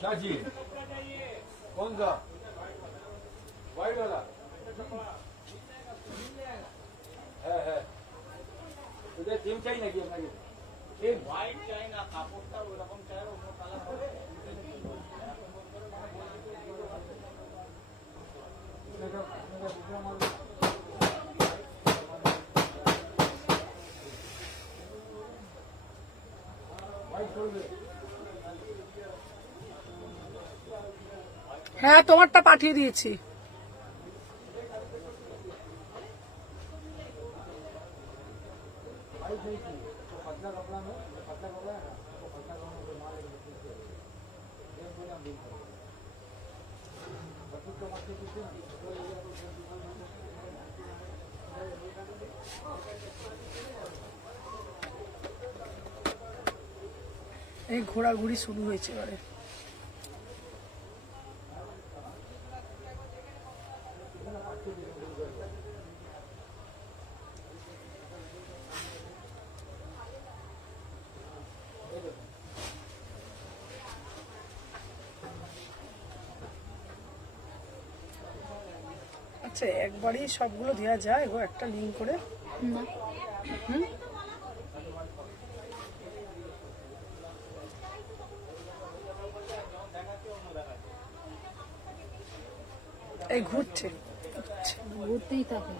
क्या चाहिए? कौन सा? वाइट वाला है। तुझे थीम चाहिए ना कि আপনাকে থিম হোয়াইট চাই না, কাপড়টা ওরকম চাই, অন্য কালার হবে। হ্যাঁ, তোমারটা পাঠিয়ে দিয়েছি। এই ঘোরাঘুরি শুরু হয়েছে এবারে। আচ্ছা, একবারই সবগুলো দেওয়া যায় গো একটা লিঙ্ক করে? না, এই ঘুরছে ঘুরতেই থাকে।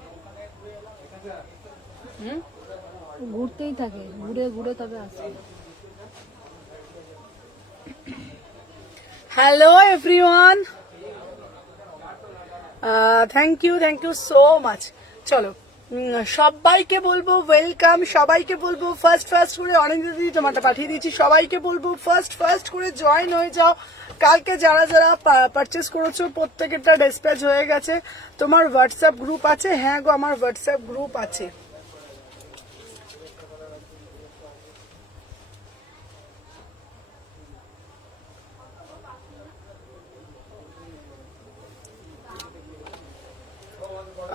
ঘুরতেই থাকে, ঘুরে ঘুরে তবে আসে। Hello everyone, thank you so much. চলো, সবাইকে বলবো ওয়েলকাম, সবাইকে বলবো ফার্স্ট করে অনেক দিদি তোমারটা পাঠিয়ে দিয়েছি, সবাইকে বলবো ফার্স্ট করে জয়েন হয়ে যাও। কালকে যারা যারা পারচেস করেছো প্রত্যেকেরটা ডিসপ্যাচ হয়ে গেছে। তোমার হোয়াটসঅ্যাপ গ্রুপ আছে? হ্যাঁ গো, আমার হোয়াটসঅ্যাপ গ্রুপ আছে।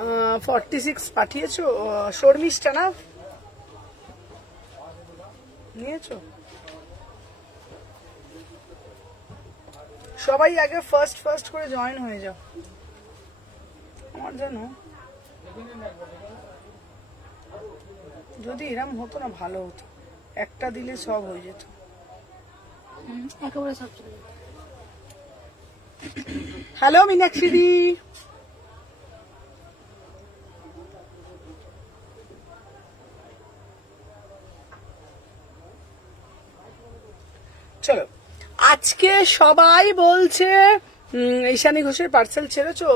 আহ 46 পাঠিয়েছো, শর্মিষ্ঠা না? নিয়েছো? সবাই আগে ফার্স্ট করে জয়েন হয়ে যাও। আমার জানো যদি এরম হতো না ভালো হতো, একটা দিলে সব হয়ে যেত। একেবারে সব চলে যেত। হ্যালো মীনাক্ষী দি, চলো। আজকে সবাই বলছে ঈশানী ঘোষের পার্সেল ছেড়েছো,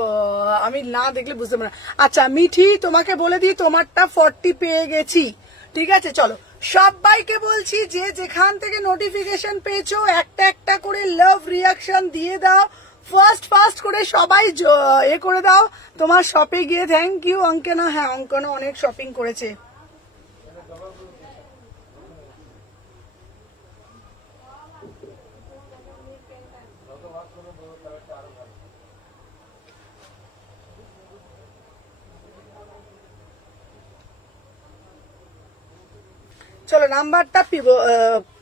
আমি না দেখলে বুঝতে পারি না। আচ্ছা মিঠি, তোমাকে বলে দিই তোমারটা 40 পেয়ে গেছি, ঠিক আছে? চলো, সবাইকে বলছি যে যেখান থেকে নোটিফিকেশন পেয়েছো একটা করে লাভ রিয়াকশন দিয়ে দাও। ফার্স্ট করে সবাই এ করে দাও তোমার শপে গিয়ে। Thank you Ankana. হ্যাঁ, অঙ্কনা অনেক শপিং করেছে। চলো, নাম্বারটা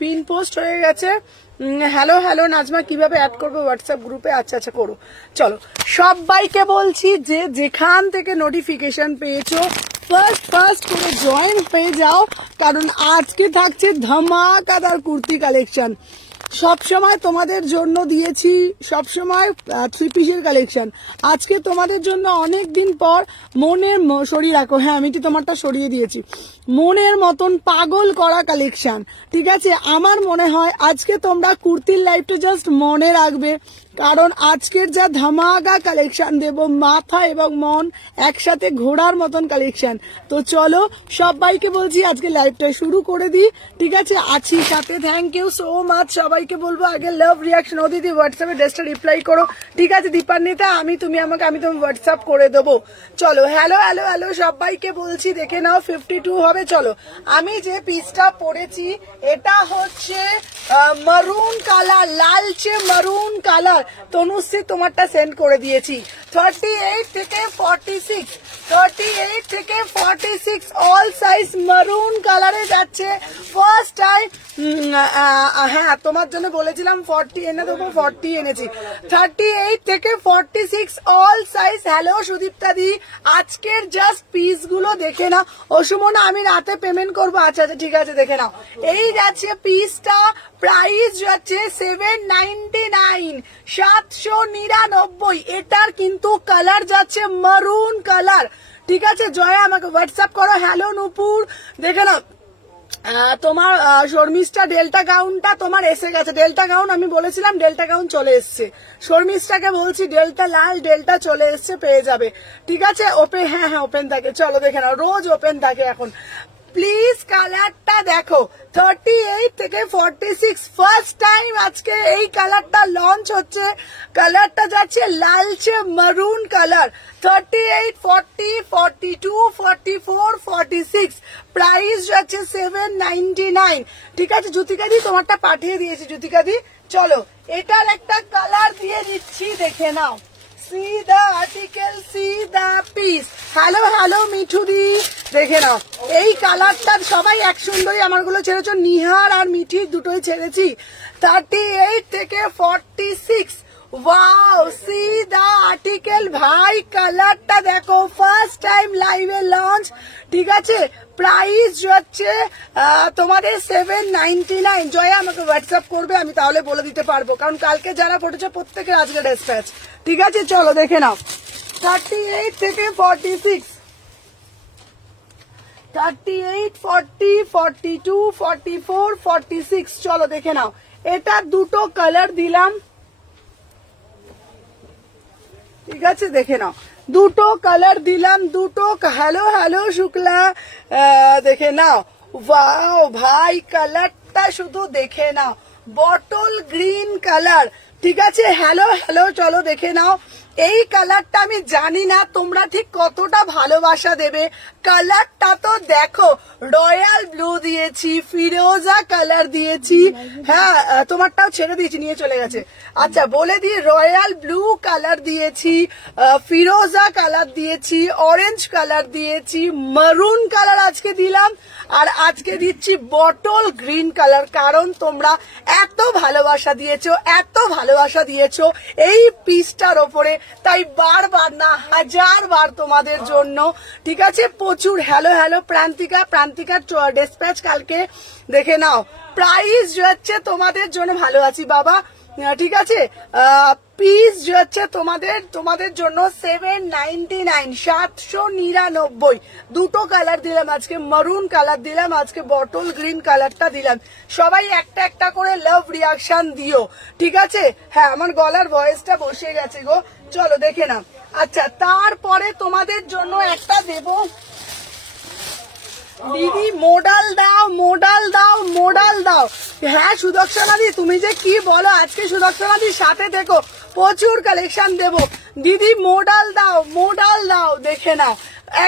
পিন পোস্ট হয়ে গেছে। হ্যালো নাজমা, কিভাবে অ্যাড করবো হোয়াটসঅ্যাপ গ্রুপে? আচ্ছা করো। চলো, সবাইকে বলছি যে যেখান থেকে নোটিফিকেশন পেয়েছো ফার্স্ট করে জয়েন হয়ে যাও, কারণ আজকে থাকছে ধামাকাদার কুর্তি কালেকশন। সবসময় তোমাদের জন্য দিয়েছি, সবসময় 3 পিসের কালেকশন। আজকে তোমাদের জন্য অনেক দিন পর মনের সরিয়ে রাখো। হ্যাঁ, আমি তোমারটা সরিয়ে দিয়েছি। মনের মতন পাগল করা কালেকশন, ঠিক আছে? আমার মনে হয় আজকে তোমরা কুর্তির লাইফটা জাস্ট মনে রাখবে, কারণ আজকের যা ধামাকা কালেকশন দেব, মাথা এবং মন একসাথে ঘোরার মতন কালেকশন। তো চলো, সবাইকে বলছি আজকে লাইভটা শুরু করে দিই, ঠিক আছে? আছি সাথে। Thank you so much. সবাইকে বলবো আগে লাভ রিয়াকশন। ও দিদি হোয়াটসঅ্যাপে ড্রেসটা রিপ্লাই করো, ঠিক আছে? দীপান্বিতা, আমি তুমি হোয়াটসঅ্যাপ করে দেবো। চলো, হ্যালো সবাইকে বলছি দেখে নাও, 52 হবে। চলো, আমি যে পিসটা পরেছি এটা হচ্ছে মারুন কালার, লালচে মারুন কালার। তনুশ্রী তোমারটা সেন্ড করে দিয়েছি। 38 থেকে 46, 38 থেকে 46 অল সাইজ মারুন কালারে যাচ্ছে ফার্স্ট টাইম। হ্যাঁ তোমার জন্য বলেছিলাম 40 এনে দেবো, 40 এনেছি। 38 থেকে 46 অল সাইজ। হ্যালো সুদীপ্তা দি, আজকের জাস্ট পিস গুলো দেখে নাও। অসুমনা আমি রাতে পেমেন্ট করবো। আচ্ছা আচ্ছা ঠিক আছে দেখে নাও। এই যাচ্ছে পিসটা, প্রাইস যাচ্ছে 799, 799। এটার কিন্তু কালার যাচ্ছে মারুন কালার। ঠিক আছে জয়া আমাকে হোয়াটসঅ্যাপ করো। হ্যালো নূপুর, দেখে নাও তোমার শর্মিষ্ঠা ডেল্টা গাউনটা তোমার এসে গেছে। ডেল্টা গাউন আমি বলেছিলাম, ডেল্টা গাউন চলে এসছে। শর্মিষ্ঠাকে বলছি ডেল্টা লাল ডেল্টা চলে এসছে, পেয়ে যাবে। ঠিক আছে ওপেন, হ্যাঁ হ্যাঁ ওপেন থাকে। চলো দেখে নাও, রোজ ওপেন থাকে এখন। প্লিজ কালারটা দেখো। 38 থেকে 46 ফার্স্ট টাইম আজকে এই কালারটা লঞ্চ হচ্ছে। কালারটা যাচ্ছে লালচে মারুন কালার। 38, 40, 42, 44, 46 প্রাইস যাচ্ছে 799। ঠিক আছে জ্যোতিকাদি তোমারটা পাঠিয়ে দিয়েছি। জ্যোতিকাদি চলো এটার একটা কালার দিয়ে দিচ্ছি, দেখে নাও। See the article, see the piece. Hello hello মিঠুদি, দেখে নাও এই কালারটা। সবাই এক সুন্দরী আমারগুলো ছেড়েছো, নিহার আর মিঠির দুটোই ছেড়েছি। 38 থেকে 46 ওয়াও, সি দা আর্টিকেল। ভাই কালারটা দেখো, ফার্স্ট টাইম লাইভে লঞ্চ। ঠিক আছে প্রাইস হচ্ছে তোমাদের 799। জয়া আমাকে হোয়াটসঅ্যাপ করবে, আমি তাহলে বলে দিতে পারবো, কারণ কালকে যারা পড়েছে প্রত্যেকের আজকে ডিসপ্যাচ। ঠিক আছে চলো দেখে নাও। 38 থেকে 46, 38, 40, 42, 44, 46 চলো দেখে নাও। এটা দুটো কালার দিলাম। ঠিক আছে দেখে নাও, দুটো কালার দিলাম, দুটো। হ্যালো হ্যালো শুক্লা, দেখে নাও। ওয়াও ভাই কালারটা শুধু দেখে নাও, বটল গ্রিন কালার। ঠিক আছে হ্যালো হ্যালো চলো দেখে নাও। এই কালারটা আমি জানি না তোমরা ঠিক কতটা ভালোবাসা দেবে। কালারটা তো দেখো, রয়্যাল ব্লু দিয়েছি, ফিরোজা কালার দিয়েছি। হ্যাঁ তোমারটাও ছেড়ে দিয়েছি, নিয়ে চলে গেছে। আচ্ছা বলে দিই, রয়্যাল ব্লু কালার দিয়েছি, ফিরোজা কালার দিয়েছি, অরেঞ্জ কালার দিয়েছি, মারুন কালার আজকে দিলাম, আর আজকে দিচ্ছি বটল গ্রিন কালার। কারণ তোমরা এত ভালোবাসা দিয়েছো, এত ভালোবাসা দিয়েছো এই পিসটার ওপরে, তাই বারবার না 1000 বার তোমাদের জন্য। ঠিক আছে প্রচুর। হ্যালো হ্যালো প্রান্তিকা, প্রান্তিকার ডিসপ্যাচ কালকে দেখে নাও। প্রাইস হচ্ছে তোমাদের জন্য, ভালো আছি বাবা। ঠিক আছে পিস হচ্ছে তোমাদের জন্য 799, 799। দুটো কালার দিলাম আজকে, মারুন কালার দিলাম আজকে, বটল গ্রিন কালারটা দিলাম। সবাই একটা একটা করে লাভ রিয়াকশন দিও। ঠিক আছে হ্যাঁ আমার গলার ভয়েসটা বসে গেছে গো। চলো দেখে নাও। আচ্ছা তারপরে তোমাদের জন্য একটা দেবো। দিদি মোডাল দাও, মোডাল দাও, মোডাল দাও। হ্যাঁ সুদর্শনা দি তুমি যে কি বলো, আজকে সুদর্শনা দির সাথে দেখো প্রচুর কালেকশন দেবো। দিদি মোডাল দাও, মোডাল দাও, দেখে নাও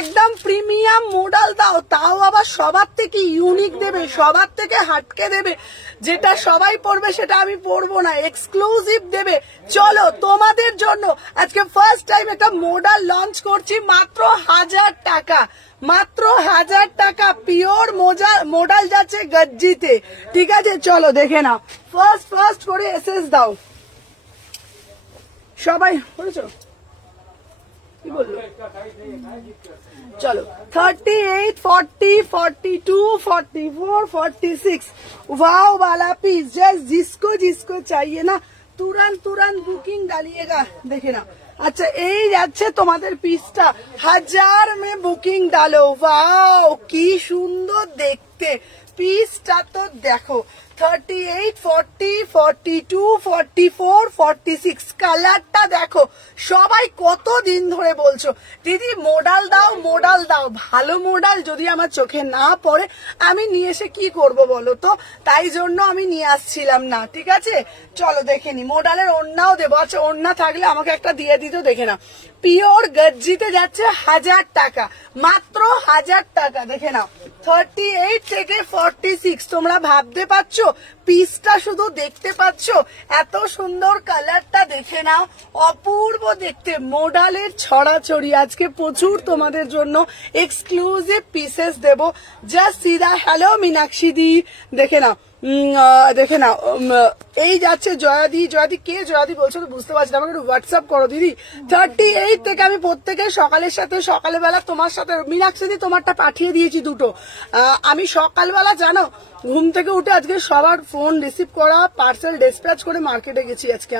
একদম প্রিমিয়াম মোডাল দাও। তাও আবার সবার থেকে ইউনিক দেবে, সবার থেকে হাটকে দেবে, যেটা সবাই পড়বে সেটা আমি পড়বো না, এক্সক্লুসিভ দেবে। চলো তোমাদের জন্য আজকে ফার্স্ট টাইম একটা মোডাল লঞ্চ করছি মাত্র 1000 টাকা, মাত্র 1000 টাকা। পিওর মোডাল যাচ্ছে গজ্জিতে। ঠিক আছে চলো দেখে নাও। ফার্স্ট করে এসএস দাও সবাই, বলেছো কি বললো? চলো 38, 40, 42, 44, 46 वाओ वाला पीस। जस्ट जिसको चाहिए ना तुरंत बुकिंग डालिएगा। দেখে নাও। আচ্ছা এই যাচ্ছে তোমাদের পিসটা, 1000 মে বুকিং ডালো। ওয়াও কি সুন্দর দেখতে পিসটা তো দেখো। 38, 40, 42, 44, 46 কালারটা দেখো। সবাই কতদিন ধরে বলছো দিদি মোডাল দাও, মোডাল দাও। ভালো মোডাল যদি আমার চোখে না পড়ে আমি নিয়ে এসে কি করব বলো তো, তাই জন্য আমি নিয়ে আসছিলাম না। ঠিক আছে চলো দেখে নি। মোডালের ওড়নাও দেবো। আচ্ছা ওড়না থাকলে আমাকে একটা দিয়ে দিত, দেখে না। পিওর গজ্জিতে যাচ্ছে 1000 টাকা, মাত্র 1000 টাকা। দেখে নাও 38 থেকে 46। তোমরা ভাবতে পারছো, পিসটা শুধু দেখতে পাচ্ছ, এত সুন্দর কালারটা দেখে নাও, অপূর্ব দেখতে, মোডালের ছড়াছড়ি। আজকে প্রচুর তোমাদের জন্য এক্সক্লুসিভ পিসেস দেব। জাস্ট সিধা হ্যালো মীনাক্ষী দি, দেখে নাও দেখে নাও এই যাচ্ছে জয়াদি। জয়াদি কে? জয়াদি বলছো তো বুঝতে পারছি না, আমাকে একটু হোয়াটসঅ্যাপ করো দিদি। 38 থেকে আমি প্রত্যেকের সকালের সাথে সকালবেলা তোমার সাথে মীনাক্ষী দি তোমারটা পাঠিয়ে দিয়েছি দুটো। আমি সকালবেলা জানো ঘুম থেকে উঠে আজকে সবার ফোন রিসিভ করা, পার্সেল ডেসপ্যাচ করে মার্কেটে গেছি। আজকে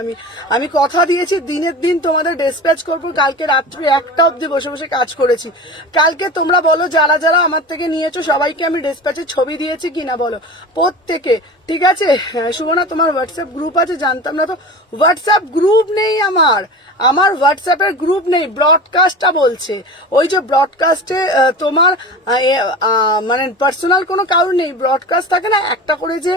আমি কথা দিয়েছি দিনের দিন তোমাদের ডেসপ্যাচ করবো। কালকে রাত্রি 1টা অব্দি বসে বসে কাজ করেছি। কালকে তোমরা বলো যারা যারা আমার থেকে নিয়েছো সবাইকে আমি ডেসপ্যাচের ছবি দিয়েছি কিনা বলো, প্রত্যেকে। ঠিক আছে সুবর্ণা, তোমার হোয়াটসঅ্যাপ গ্রুপ আছে? জানতাম না তো। হোয়াটসঅ্যাপ গ্রুপ নেই আমার হোয়াটসঅ্যাপের গ্রুপ নেই। ব্রডকাস্টটা বলছে, ওই যে ব্রডকাস্টে তোমার মানে পার্সোনাল কোনো কারণ নেই। ব্রডকাস্ট থাকে না একটা করে যে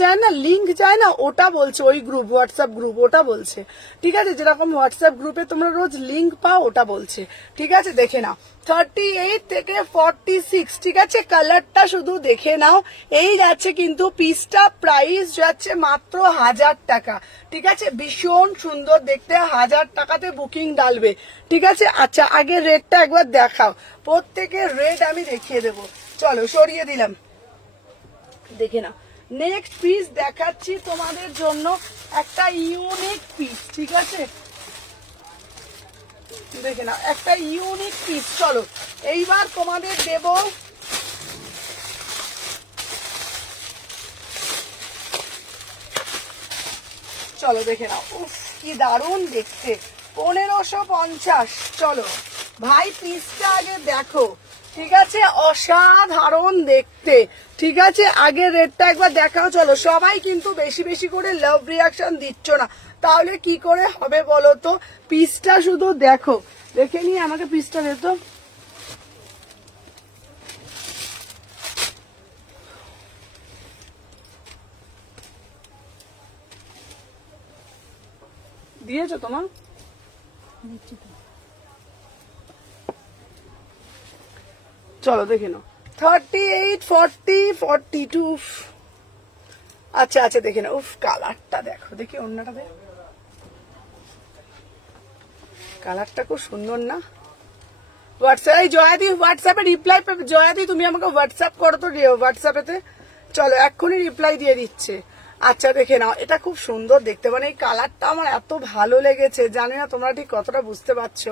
যায় না, লিঙ্ক যায় না, ওটা বলছে ওই গ্রুপ, হোয়াটসঅ্যাপ গ্রুপ ওটা বলছে। ঠিক আছে, যেরকম হোয়াটসঅ্যাপ গ্রুপে তোমরা রোজ লিঙ্ক পাও ওটা বলছে। ঠিক আছে দেখে নাও 38 থেকে 46। ঠিক আছে, কালারটা শুধু দেখে নাও। এই যাচ্ছে কিন্তু পিসটা প্রাইস যাচ্ছে মাত্র 1000 টাকা। ঠিক আছে, ভীষণ সুন্দর দেখতে, 1000 টাকাতে বুকিং ডালবে। ঠিক আছে, আচ্ছা আগে রেটটা একবার দেখাও, প্রত্যেকের রেট আমি দেখিয়ে দেবো। চলো সরিয়ে দিলাম, দেখে নাও। নেক্সট পিস দেখাচ্ছি তোমাদের জন্য, একটা ইউনিক পিস। ঠিক আছে, দেখে নাও একটা ইউনিক পিস। চলো এইবার তোমাদের দেব চলো দেখে নাও, উফ কি দারুণ দেখতে, 1550। চলো ভাই পিসটা আগে দেখো। ঠিক আছে, অসাধারণ দেখতে। ঠিক আছে, আগের রেটটা একবার দেখাও। চলো সবাই কিন্তু বেশি বেশি করে লাভ রিয়াকশন দিচ্ছ না, তাহলে কি করে হবে বলো তো? পিসটা শুধু দেখো, দেখে নিয়ে আমাকে পিসটা দে তো। দিয়েছো তোমার? চলো দেখে নাও 38, 40, 42। আচ্ছা আচ্ছা দেখে নাও, উফ কালারটা দেখো, দেখি অন্যটা দেখো, কালারটা খুব সুন্দর না? হোয়াটসঅ্যাপ এই জয়াদি হোয়াটসঅ্যাপে রিপ্লাই, জয়াদি তুমি আমাকে হোয়াটসঅ্যাপ করো তো হোয়াটসঅ্যাপেতে। চলো এক্ষুনি রিপ্লাই দিয়ে দিচ্ছে। আচ্ছা দেখে নাও, এটা খুব সুন্দর দেখতে, মানে এই কালারটা আমার এত ভালো লেগেছে, জানি না তোমরা ঠিক কতটা বুঝতে পারছো।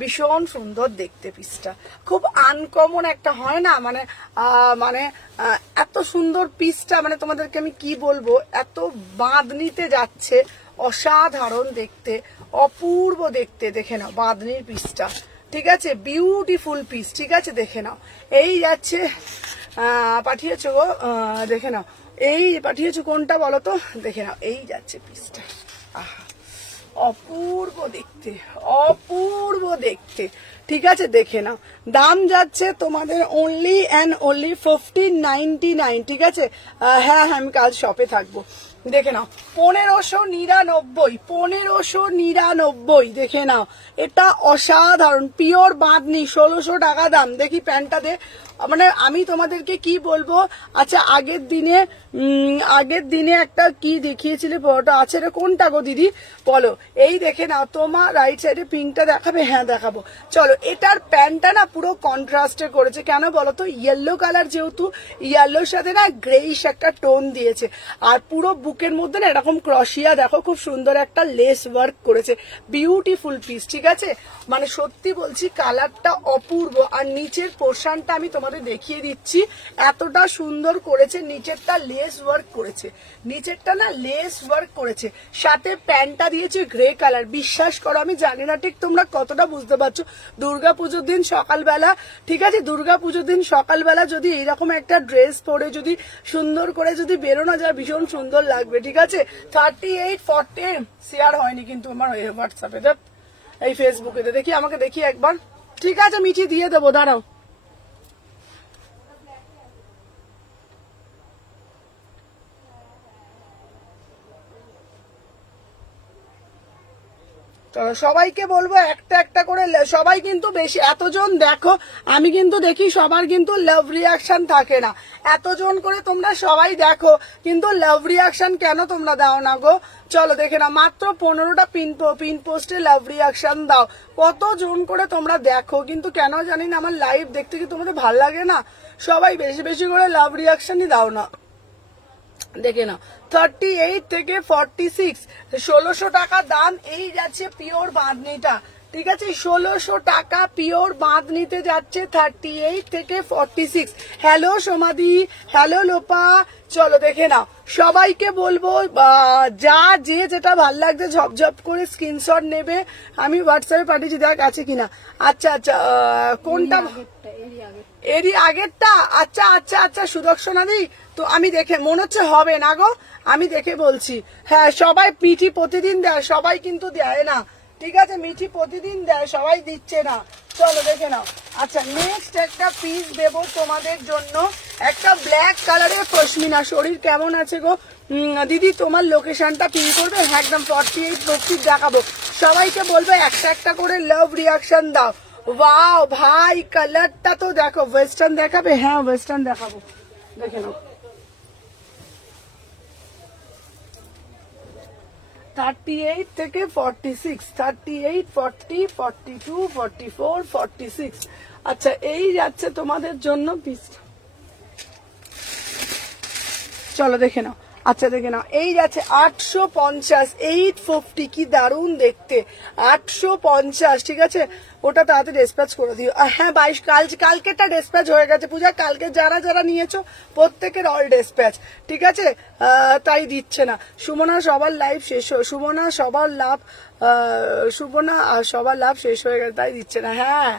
ভীষণ সুন্দর দেখতে পিসটা, খুব আনকমন একটা হয় না, মানে মানে এত সুন্দর পিসটা, মানে তোমাদেরকে আমি কি বলবো, এত বাঁধনিতে যাচ্ছে, অসাধারণ দেখতে, অপূর্ব দেখতে। দেখে নাও বাঁধনির পিসটা। ঠিক আছে, বিউটিফুল পিস। ঠিক আছে দেখে নাও, এই যাচ্ছে পাঠিয়েছো গো, দেখে নাও এই পাঠিয়েছো কোনটা বলো তো, দেখে নাও এই যাচ্ছে পিসটা, আহা অপূর্ব দেখতে, অপূর্ব দেখতে। ঠিক আছে দেখে নাও, দাম যাচ্ছে তোমাদের অনলি অ্যান্ড অনলি 1599। ঠিক আছে, হ্যাঁ হ্যাঁ আমি কাল শপে থাকবো। দেখে নাও 1599, 1599। দেখে নাও এটা অসাধারণ পিওর বাঁধনি, 1600 টাকা দাম। দেখি প্যান্টটা দে, মানে আমি তোমাদেরকে কি বলবো। আচ্ছা আগের দিনে একটা কি দেখিয়েছিলে, বড়টা আছে রে, কোনটা গো দিদি বলো? এই দেখে নাও, তোমার রাইট সাইডে পিঙ্কটা দেখাবে? হ্যাঁ দেখাবো। চলো এটার প্যান্টটা না পুরো কন্ট্রাস্টে করেছে, কেন বলো তো? ইয়েলো কালার, যেহেতু ইয়েলোর সাথে না গ্রেইশ একটা টোন দিয়েছে, আর পুরো বুকের মধ্যে না এরকম ক্রশিয়া দেখো, খুব সুন্দর একটা লেস ওয়ার্ক করেছে, বিউটিফুল পিস। ঠিক আছে, মানে সত্যি বলছি কালারটা অপূর্ব। আর নিচের পোর্শনটা আমি তোমাদের দেখিয়ে দিচ্ছি, এতটা সুন্দর করেছে, নিচেরটা লেস ওয়ার্ক করেছে, নিচেরটা না লেস ওয়ার্ক করেছে, সাথে প্যান্টটা দিয়েছে গ্রে কালার। বিশ্বাস করো আমি জানি না ঠিক তোমরা কতটা বুঝতে পারছো, দুর্গাপুজোর দিন সকালবেলা, ঠিক আছে দুর্গাপুজোর দিন সকালবেলা যদি এইরকম একটা ড্রেস পরে যদি সুন্দর করে যদি বেরোনো যায়, ভীষণ সুন্দর লাগবে। ঠিক আছে, 38, 40 শেয়ার হয়নি কিন্তু আমার হোয়াটসঅ্যাপে, এই ফেসবুকে দেখি, আমাকে দেখি একবার। ঠিক আছে মিঠি দিয়ে দেবো, দাঁড়াও। চলো সবাইকে বলবো একটা একটা করে সবাই কিন্তু বেশি এতজন দেখো, আমি কিন্তু দেখি সবার কিন্তু লাভ রিয়াকশন থাকে না, এতজন করে তোমরা সবাই দেখো কিন্তু লাভ রিয়াকশন কেন তোমরা দাও না গো? চলো দেখে না, মাত্র 15টা পিন পোস্টে লাভ রিয়াকশন দাও, কতজন করে তোমরা দেখো কিন্তু কেন জানি না আমার লাইভ দেখতে কি তোমাদের ভাল লাগে না? সবাই বেশি বেশি করে লাভ রিয়াকশনই দাও না। দেখে না 38 থেকে 46, 1600 টাকা দাম। এই যাচ্ছে পিওর বাঁধনিটা, ঠিক আছে, 1600 টাকা পিওর বাঁধনিতে যাচ্ছে 38 থেকে 46। হ্যালো সোমাদি, হ্যালো লোপা, চলো দেখে নাও। সবাইকে বলবো যা যে যেটা ভাল লাগছে ঝপঝপ করে স্ক্রিনশট নেবে, আমি হোয়াটসঅ্যাপে পাঠিয়েছি, দেখ আছে কিনা। আচ্ছা আচ্ছা, কোনটা এরই আগেরটা? আচ্ছা আচ্ছা আচ্ছা সুদর্শনাদি, তো আমি দেখে মনে হচ্ছে হবে না গো, আমি দেখে বলছি। হ্যাঁ সবাই মিঠি প্রতিদিন দেয়, সবাই কিন্তু দেয় না, ঠিক আছে, মিঠি প্রতিদিন দেয়, সবাই দিচ্ছে না। চলো দেখে নাও। আচ্ছা নেক্সট একটা পিস দেবো তোমাদের জন্য, একটা ব্ল্যাক কালারের পশমিনা। শরীর কেমন আছে গো দিদি? তোমার লোকেশনটা পিন করবে? হ্যাঁ একদম 48 50 দেখাবো। সবাইকে বলবো একটা একটা করে লাভ রিয়াকশন দাও। ওয়াও ভাই কালারটা তো দেখো, ওয়েস্টার্ন দেখাবে? হ্যাঁ ওয়েস্টার্ন দেখাবো, দেখে নাও। 38 থেকে 46, 38, 40, 42, 44, 46। আচ্ছা এই যাচ্ছে তোমাদের জন্য পিস, চলো দেখে নাও। আচ্ছা দেখে নাও, এই যাচ্ছে 850, 850, কি দারুণ দেখতে, 850, ঠিক আছে, ওটা তাড়াতাড়ি ডিসপ্যাচ করে দিও। হ্যাঁ 22, কালকেটা ডিসপ্যাচ হয়ে গেছে পূজা, কালকে যারা যারা নিয়েছো প্রত্যেকের অল ডিসপ্যাচ, ঠিক আছে, তাই দিচ্ছে না। সুমনা সবার লাইভ শেষ, সুমনা সবার লাভ, সুমনা সবার লাভ শেষ হয়ে গেছে তাই দিচ্ছে না। হ্যাঁ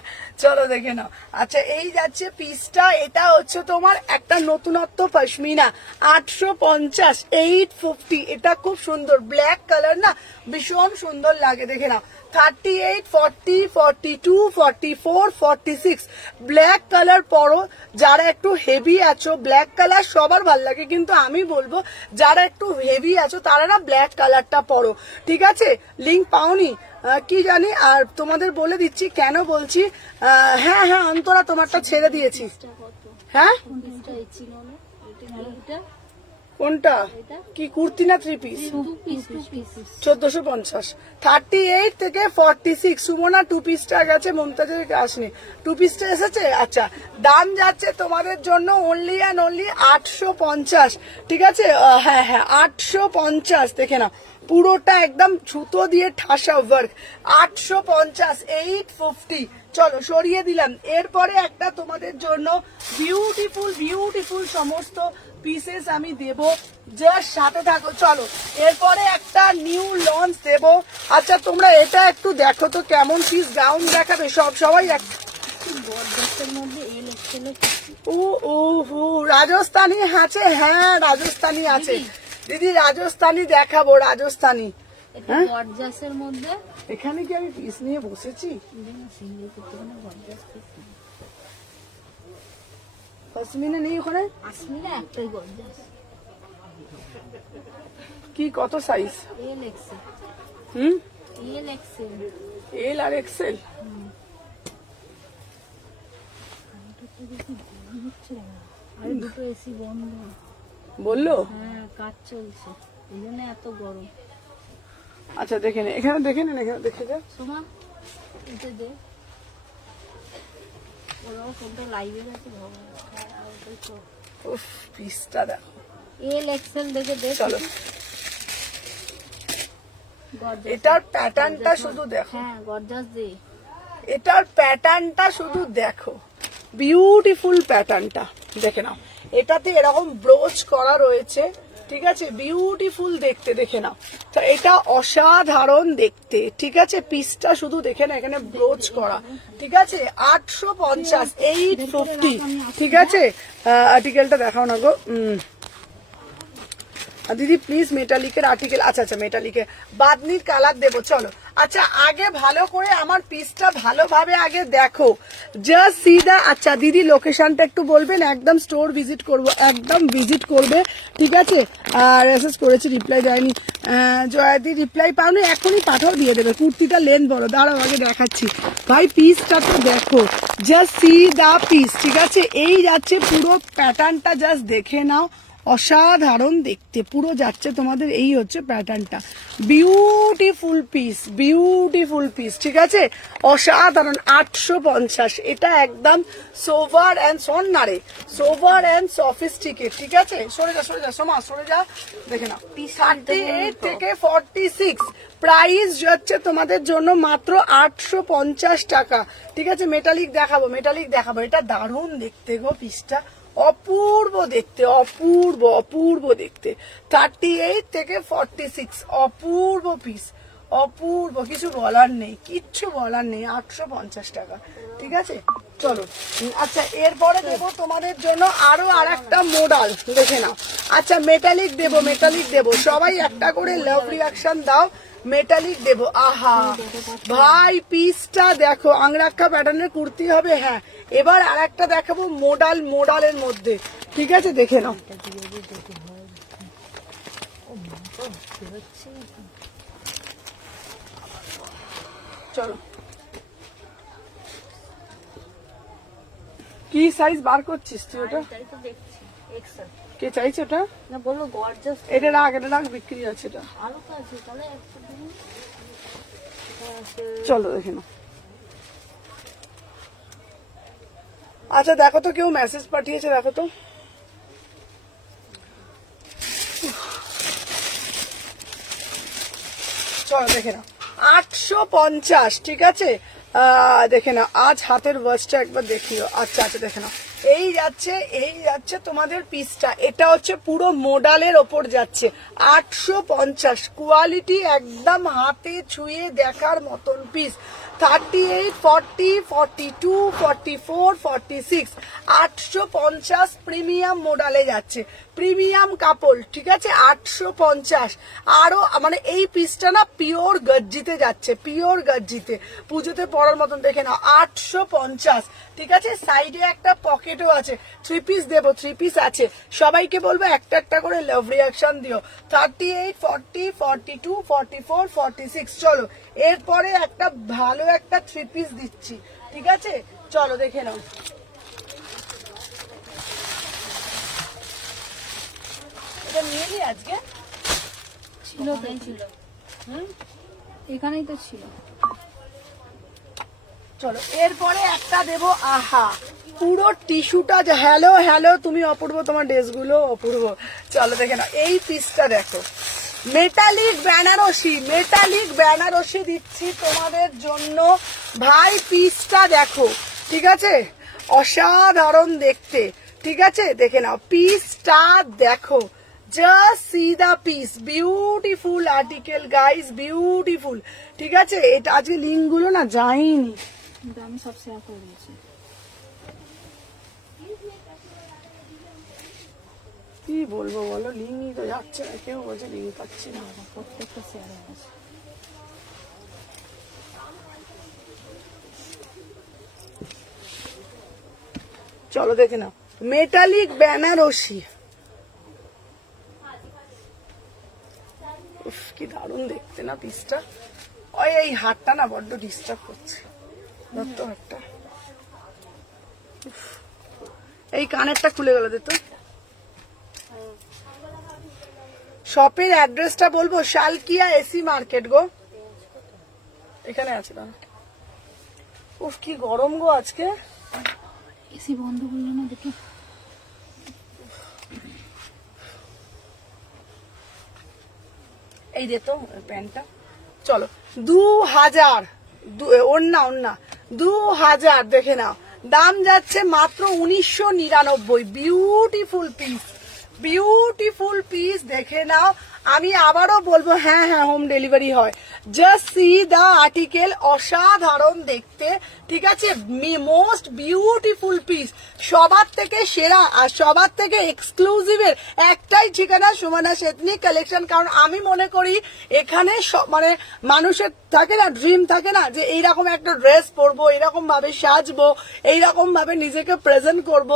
চলো দেখে নাও। আচ্ছা এই যাচ্ছে পিসটা, এটা হচ্ছে তোমার একটা নতুনত্ব পশমিনা, 850, 850, এটা খুব সুন্দর, ব্ল্যাক কালার না, ভীষণ সুন্দর লাগে, দেখে নাও। 38, 40, 42, 44, 46, ব্ল্যাক কালার পরো। যারা একটু হেভি আছো, ব্ল্যাক কালার সবার ভাল লাগে, কিন্তু আমি বলবো যারা একটু হেভি আছো তারা না ব্ল্যাক কালারটা পরো, ঠিক আছে। লিঙ্ক পাওনি কি জানি, আর তোমাদের বলে দিচ্ছি কেন বলছি। হ্যাঁ হ্যাঁ অন্তরা তোমারটা ছেড়ে দিয়েছি। হ্যাঁ কোনটা কি কুর্তি না 3 পিস? 1450, 38 থেকে 46। সুমনা 2 পিসটা গেছে, মমতাজের আসেনি, 2 পিসটা এসেছে। আচ্ছা দাম যাচ্ছে তোমাদের জন্য অনলি অ্যান্ড অনলি 850, ঠিক আছে। হ্যাঁ হ্যাঁ 850, দেখে না পুরোটা একদম সুতো দিয়ে ঠাসা ওয়ার্ক, 850, 850। চলো সরিয়ে দিলাম। এরপরে একটা তোমাদের জন্য বিউটিফুল বিউটিফুল সমস্ত পিসেস আমি দেব, জাস্ট সাথে থাকো। চলো এরপরে একটা নিউ লঞ্চ দেব। আচ্ছা তোমরা এটা একটু দেখো তো কেমন পিস, গাউন দেখাবে সবাই রাজস্থানি আছে? হ্যাঁ রাজস্থানি আছে দিদি, রাজস্থানি দেখাবো, রাজস্থানি। এখানে কি আমি পিস নিয়ে বসেছি? পশমিনা নেই ওখানে? কি কত সাইজ? এল আর এক্সেল। দুটো এসি বন্ধ বললো? হ্যাঁ কাজ চলছে, এই জন্য এত গরম। আচ্ছা দেখে নে, এখানে দেখে নেন, এখানে দেখে যা সোমা, এটা দে, ওরাও কোনটা লাইভে গেছে ভগবান। উফ পিসটা দেখো, এল এক্সেল দেখে দে। চলো এটার প্যাটার্নটা শুধু দেখো, হ্যাঁ গর্জাস দে, এটার প্যাটার্নটা শুধু দেখো, বিউটিফুল প্যাটার্নটা দেখে নাও। এটাতে এরকম ব্রোচ করা রয়েছে, ঠিক আছে, বিউটিফুল দেখতে, দেখে নাও। তো এটা অসাধারণ দেখতে, ঠিক আছে। পিসটা শুধু দেখে না, এখানে ব্রোচ করা, ঠিক আছে। 850, 850, ঠিক আছে। আর্টিকেলটা দেখাও না গো দিদি প্লিজ, মেটালিকের আর্টিকেল। আচ্ছা আচ্ছা মেটালিকের বাদনির কালার দেবো, চলো। আচ্ছা আগে ভালো করে আমার পিসটা ভালোভাবে আগে দেখো, জাস্ট সিধা। আচ্ছা দিদি লোকেশনটা একটু বলবেন? একদম স্টোর ভিজিট করব, একদম ভিজিট করবে, ঠিক আছে। আর মেসেজ করেছি, রিপ্লাই দেয়নি। জয়াদি রিপ্লাই পাওনি, এখনই পাঠাও, দিয়ে দেবে। কুর্তিটা লেন্থ বড়, দাঁড়াও আগে দেখাচ্ছি। ভাই পিসটা তো দেখো, জাস্ট সি দা পিস, ঠিক আছে। এই যাচ্ছে পুরো প্যাটার্নটা, জাস্ট দেখে নাও, অসাধারণ দেখতে পুরো যাচ্ছে তোমাদের। এই হচ্ছে প্যাটার্নটা, বিউটিফুল পিস, বিউটিফুল পিস, ঠিক আছে, অসাধারণ। 850, এটা একদম সোভার অ্যান্ড সন্নারে, সোভার অ্যান্ড সফিস্টিকেট, ঠিক আছে। সরে যা, সরে যা সোমা, সরে যা, দেখে নাও। 38 থেকে 46 প্রাইস যাচ্ছে তোমাদের জন্য মাত্র 850 টাকা, ঠিক আছে। মেটালিক দেখাবো, মেটালিক দেখাবো, এটা দারুণ দেখতে গো পিসটা, অপূর্ব দেখতে, অপূর্ব অপূর্ব দেখতে। 38 থেকে 46, অপূর্ব পিস, অপূর্ব, কিছু বলার নেই, কিচ্ছু বলার নেই। 850 টাকা, ঠিক আছে। চলো আচ্ছা এরপরে দেবো তোমাদের জন্য আরো আর একটা মডেল, দেখে নাও। আচ্ছা মেটালিক দেবো, মেটালিক দেবো, সবাই একটা করে লাভ রিয়াকশন দাও। মেটালিক দেবো, আহা ভাই পিসটা দেখো, আংরাক্কা প্যাটার্নের কুর্তি হবে। হ্যাঁ এবার আর একটা দেখাবো মোডাল, মোডালের মধ্যে, ঠিক আছে, দেখে নাও। চলো কি সাইজ বার করছিস তুই? ওটা কে চাইছে? ওটা না বললো গর্জাস, এটা রাখ, এটা রাখ, বিক্রি আছে এটা। আরো তো আছে, তাহলে একটা দিন। চলো দেখে নাও। আচ্ছা দেখো তো, কেউ মেসেজ পাঠিয়েছে, দেখো তো। চলো দেখে নাও, 850, ঠিক আছে। দেখে নাও, আজ হাতের ওয়াচটা একবার দেখিও। আচ্ছা আচ্ছা দেখে নাও, এই যাচ্ছে, এই যাচ্ছে তোমাদের পিসটা, এটা হচ্ছে পুরো মোডালের ওপর যাচ্ছে। 850, কোয়ালিটি একদম হাতে ছুঁয়ে দেখার মতন পিস। 38, 40, 42, 44, 46, 850 প্রিমিয়াম মোডালে যাচ্ছে, প্রিমিয়াম কাপড়, ঠিক আছে। 850 আরো মানে এই পিসটা না পিওর গজ্জিতে যাচ্ছে, পিওর গজ্জিতে, পুজোতে পরার মতন, দেখে নাও। 850, ঠিক আছে। সাইডে একটা পকেটও আছে, 3 পিস দেবো, 3 পিস আছে। সবাইকে বলবো একটা একটা করে লাভ রিয়াকশন দিও। 38, 40, 42, 44, 46। চলো এরপরে একটা ভালো একটা 3 পিস দিচ্ছি, ঠিক আছে। চলো দেখে নাও, এটা নিয়ে নি আজকে, ছিল তো, ছিল এখানেই তো ছিল। চলো এরপরে একটা দেবো, আহা পুরো টিস্যুটা, হ্যালো হ্যালো তুমি অপূর্ব, তোমার ড্রেসগুলো অপূর্ব। চলো দেখে নাও, এই পিসটা দেখো, মেটালিক বেনারসি, মেটালিক বেনারসি দিচ্ছি তোমাদের জন্য। ভাই পিসটা দেখো, ঠিক আছে, অসাধারণ দেখতে, ঠিক আছে। দেখে নাও পিসটা দেখো, just see the piece, beautiful article guys, beautiful, ঠিক আছে। এটা আজকে লিঙ্ক গুলো না যায়নি, কিন্তু আমি সব শেয়ার করে দিয়েছি। কি বলবো বলো, লিঙ্কই তো যাচ্ছে না, কেউ বলছে লিঙ্ক পাচ্ছি না। প্রত্যেকটা শেয়ার হয়ে গেছে। চলো দেখে নাও, মেটালিক বেনারসি, উফ কি দারুণ দেখতে না পিসটা। ওই এই হাতটা না বড্ড ডিস্টার্ব করছে, ধরতো হাতটা। উফ, এই কানেরটা খুলে গেল, দে তো। শপের অ্যাড্রেসটা বলবো, শালকিয়া এসি মার্কেট গো, এখানে আছে না। উফ কি গরম গো আজকে। এসি বন্ধ করলো না দেখি। এই দে তো প্যান্টটা। চলো 2000, ওন্না ওন্না 2000, দেখে নাও, দাম যাচ্ছে মাত্র 1999। বিউটিফুল পিস, বিউটিফুল পিস, দেখে নাও। আমি আবারও বলবো, হ্যাঁ হ্যাঁ হোম ডেলিভারি হয়। জাস্ট সি দা আর্টিকেল, অসাধারণ দেখতে, ঠিক আছে। মোস্ট বিউটিফুল পিস, সবার থেকে সেরা আর সবার থেকে এক্সক্লুসিভের একটাই ঠিকানা সুমনা এথনিক কালেকশন। কারণ আমি মনে করি এখানে মানে মানুষের থাকে না, ড্রিম থাকে না যে এইরকম একটা ড্রেস পরবো, এইরকম ভাবে সাজবো, এইরকম ভাবে নিজেকে প্রেজেন্ট করব,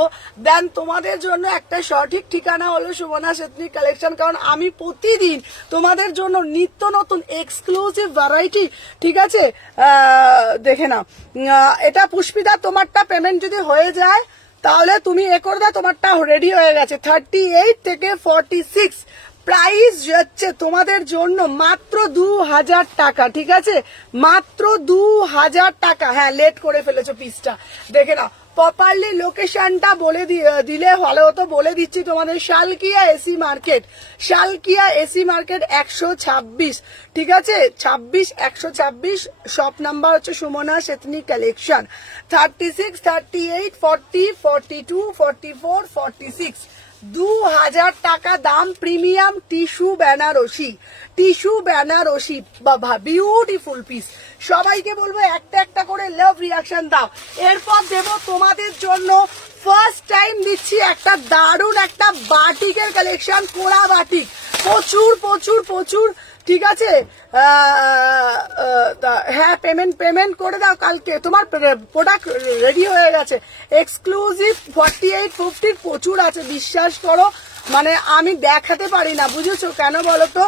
দেন তোমাদের জন্য একটা সঠিক ঠিকানা হলো সুমনা এথনিক কালেকশন। কারণ আমি প্রতিদিন তোমাদের জন্য নিত্য নতুন এক্সক্লুসিভ ভ্যারাইটি, ঠিক আছে, দেখে নাও। এটা পুষ্পিতা, তোমারটা পেমেন্ট যদি হয়ে যায় তাহলে তুমি এ করে দাও, তোমারটা রেডি হয়ে গেছে। 38 থেকে 46 প্রাইস হচ্ছে তোমাদের জন্য মাত্র 2000 টাকা, ঠিক আছে, মাত্র 2000 টাকা। হ্যাঁ, লেট করে ফেলেছো পিসটা, দেখে নাও। প্রপারলি লোকেশনটা বলে দিলে ভালো হতো, বলে দিচ্ছি তোমাদের। Salkia AC market, Salkia AC market 126, ঠিক আছে, 126 শপ নাম্বার হচ্ছে সুমনা এথনিক কালেকশন। 36, 38, 40, 42, 44, 46, 2000 টাকা দাম। Premium tissue Banarasi, tissue Banarasi, বাবা বিউটিফুল পিস। সবাইকে বলবো একটা একটা করে লাভ রিয়াকশন দাও। এরপর দেব তোমাদের জন্য, ফার্স্ট টাইম দিচ্ছি একটা দারুণ একটা বাটিকের কালেকশন, কোড়া বাটিক, প্রচুর প্রচুর প্রচুর, ঠিক আছে। হ্যাঁ, পেমেন্ট করে দাও, কালকে তোমার প্রোডাক্ট রেডি হয়ে গেছে। এক্সক্লুসিভ 48, 50 প্রচুর আছে, বিশ্বাস করো। মানে আমি দেখাতে পারি না, বুঝেছো কেন বলো তো?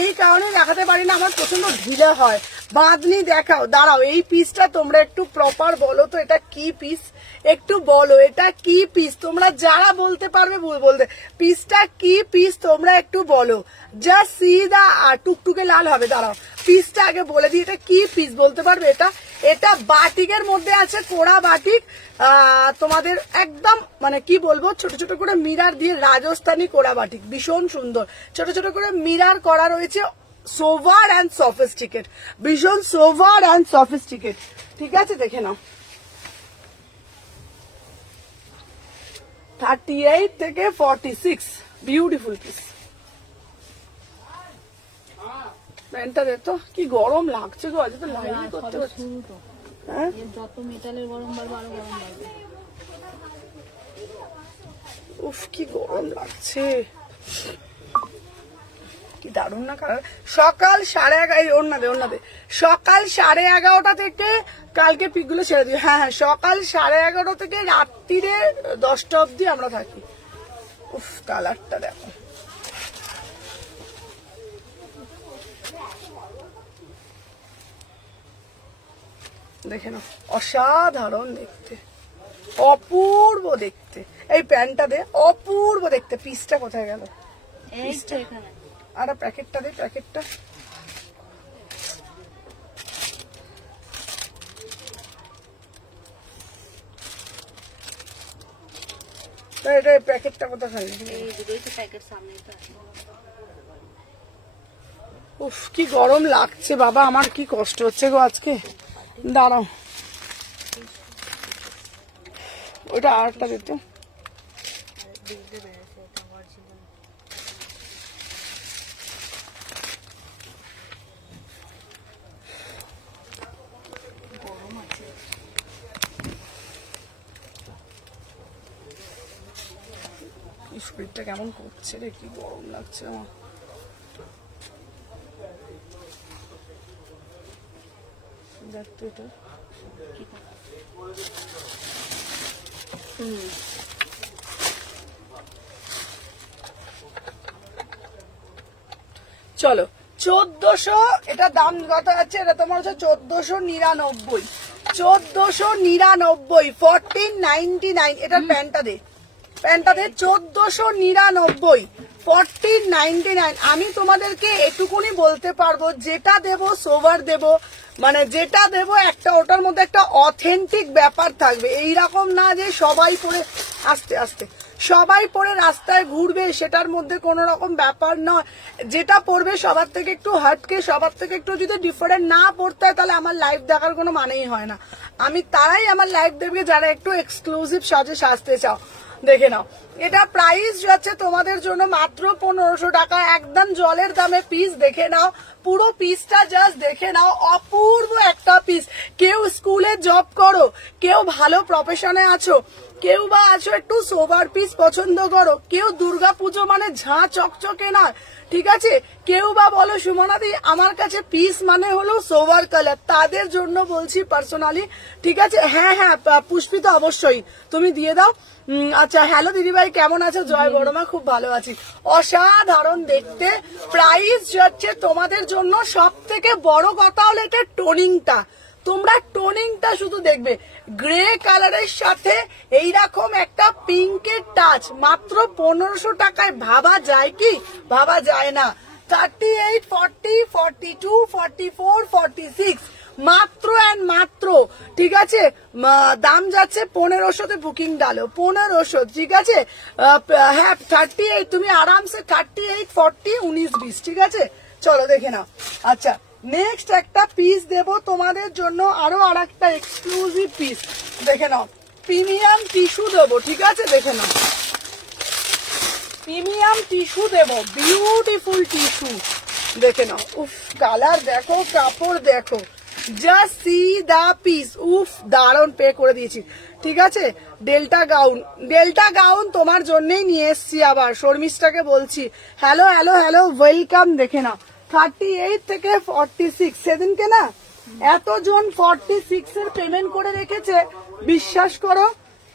এই কারণে দেখাতে পারি না, আমার প্রচন্ড ঢিলে হয়। বাঁধনি দেখাও, দাঁড়াও, এই পিসটা তোমরা একটু প্রপার বলো তো, এটা কি পিস, একটু বলো এটা কি পিস। তোমরা যারা বলতে পারবে বলতে, পিসটা কি পিস তোমরা একটু বলো। জাস্ট সি দা টুকটুকে লাল হবে, দাঁড়াও পিসটা আগে বলে দিই, এটা কি পিস বলতে পারবে? এটা বাটিকের মধ্যে আছে, কোড়া বাটিক, তোমাদের একদম মানে কি বলবো, ছোট ছোট করে মিরার দিয়ে রাজস্থানী কোড়া বাটিক, ভীষণ সুন্দর, ছোট ছোট করে মিরার করা রয়েছে, সোভার অ্যান্ড সফিস্টিকেট, ভীষণ সোভার অ্যান্ড সফিস্টিকেট, ঠিক আছে, দেখে নাও। 38 থেকে 46 বিউটিফুল পিস। প্যান্টটা দে তো, কি গরম লাগছে গো, আজ তো লাইভই করতে পারছি। হ্যাঁ, যত মেটালের গরম বাড়বে আরো গরম বাড়বে। উফ, কি গরম লাগছে, কি দারুণ না কালার। সকাল 11:30, ওর না দে, সকাল 11:30 থেকে কালকে পিকগুলো ছেড়ে দিই। হ্যাঁ হ্যাঁ, সকাল 11:30 থেকে রাত্রিরে 10টা অবধি আমরা থাকি। উফ, কালারটা দেখো, দেখে নাও, অসাধারণ দেখতে, অপূর্ব দেখতে। এই প্যান্টটা দে, অপূর্ব দেখতে। পিসটা কোথায় গেল? এই তো এখানে। আর প্যাকেটটা দে, প্যাকেটটা। এটা প্যাকেটটা কোথায় খালি? এই দুটোই তো প্যাকেট সামনে তো আছে। উফ, কি গরম লাগছে বাবা, আমার কি কষ্ট হচ্ছে গো আজকে। দাঁড়াও, ওইটা আরেকটা দিতে। শরীরটা কেমন করছে রে, কি গরম লাগছে আমার। দেখ তো এটা, চলো 1400, এটা দাম কত আছে? এটা তোমার হচ্ছে 1499, 1499, 1499। এটার প্যান্টটা দে, প্যান্টটা দে, 1499, 1499। আমি তোমাদেরকে এটুকুনি বলতে পারবো, যেটা দেবো সোভার দেবো, মানে যেটা দেবো একটা ওটার মধ্যে একটা অথেন্টিক ব্যাপার থাকবে। এইরকম না যে সবাই পরে আস্তে আস্তে সবাই পরে রাস্তায় ঘুরবে, সেটার মধ্যে কোনো রকম ব্যাপার নয়। যেটা পরবে সবার থেকে একটু হটকে, সবার থেকে একটু যদি ডিফারেন্ট না পড়তে হয়, তাহলে আমার লাইভ দেখার কোনো মানেই হয় না। আমি তারাই আমার লাইভ দেখবে যারা একটু এক্সক্লুসিভ সাজে সাজতে চাও। দেখে নাও, এটা প্রাইস যাচ্ছে তোমাদের জন্য মাত্র 1500 টাকা, একদম জলের দামে পিস। দেখে নাও পুরো পিসটা, জাস্ট দেখে নাও, অপূর্ব একটা পিস। কেউ স্কুলে জব করো, কেউ ভালো প্রফেশনে আছো, কেউ বা আছো একটু সোবার পিস পছন্দ করো, কেউ দুর্গাপুজো মানে ঝাঁ চকচকে না, ঠিক আছে, কেউ বা বলো সুমনাদি আমার কাছে পিস মানে হলো সোভার কালার, তাদের জন্য বলছি পার্সোনালি, ঠিক আছে। হ্যাঁ হ্যাঁ পুষ্পিতা অবশ্যই তুমি দিয়ে দাও। আচ্ছা হ্যালো দিদিভাই কেমন আছো? জয় বড়মা, খুব ভালো আছি। অসাধারণ দেখতে, প্রাইস যাচ্ছে তোমাদের জন্য। সব থেকে বড় কথা হলো এটা টোনিংটা, তোমরা টোনিংটা শুধু দেখবে, গ্রে কালারের সাথে এইরকম একটা পিঙ্কের টাচ, মাত্র 1500 টাকায়। ভাবা যায় কি? ভাবা যায় না। 38, 40, 42, 44, 46 মাত্র অ্যান্ড মাত্র, ঠিক আছে। দাম যাচ্ছে 1500তে, বুকিং ডালো 1500, ঠিক আছে। হ্যাঁ 38 তুমি আরামসে 38, 40, 19, 20, ঠিক আছে। চলো দেখে নাও। আচ্ছা নেক্সট একটা পিস দেব তোমাদের জন্য, আরো আর একটা এক্সক্লুসিভ পিস, দেখে নাও। প্রিমিয়াম টিস্যু দেবো, ঠিক আছে, দেখে নাও। প্রিমিয়াম টিস্যু দেবো, বিউটিফুল টিস্যু, দেখে নাও। উফ কালার দেখো, কাপড় দেখো, জাস্ট সি দা পিস। উফ দারুণ পে করে দিয়েছি, ঠিক আছে। ডেল্টা গাউন, ডেল্টা গাউন তোমার জন্যই নিয়ে এসছি আবার, শর্মিষ্ঠাকে বলছি হ্যালো হ্যালো হ্যালো ওয়েলকাম। দেখে নাও 38 থেকে 46, সেদিনকে না এতজন 46 এর পেমেন্ট করে রেখেছে, বিশ্বাস করো।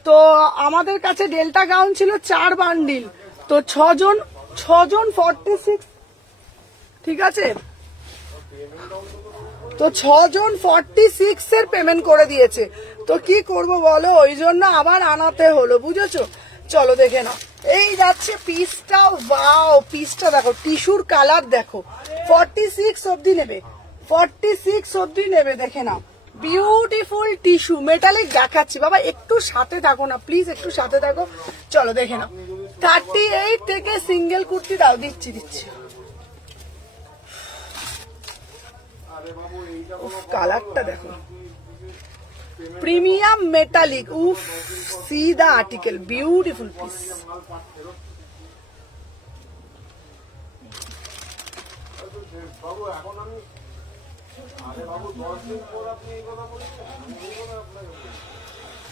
তো আমাদের কাছে ডেল্টা গাউন ছিল 4 বান্ডিল, তো 6 জন 46, ঠিক আছে। তো 6 জন 46 এর পেমেন্ট করে দিয়েছে, তো কি করব বলো, ওই জন্য আবার আনাতে হলো, বুঝেছো। চলো দেখে নাও, এই যাচ্ছে পিসটা। ওয়াও পিসটা দেখো, টিস্যুর কালার দেখো, 46 অব্দি নেবে, 46 অব্দি নেবে, দেখে নাও। বিউটিফুল টিস্যু, মেটালিক দেখাচ্ছি বাবা, একটু সাথে থাকো না প্লিজ, একটু সাথে থাকো। চলো দেখে নাও, 38 থেকে সিঙ্গেল কুর্তি দাও, দিচ্ছি দিচ্ছি। কালারটা দেখো, প্রিমিয়াম মেটালিক, উফ সি দা আর্টিকেল, বিউটিফুল পিস।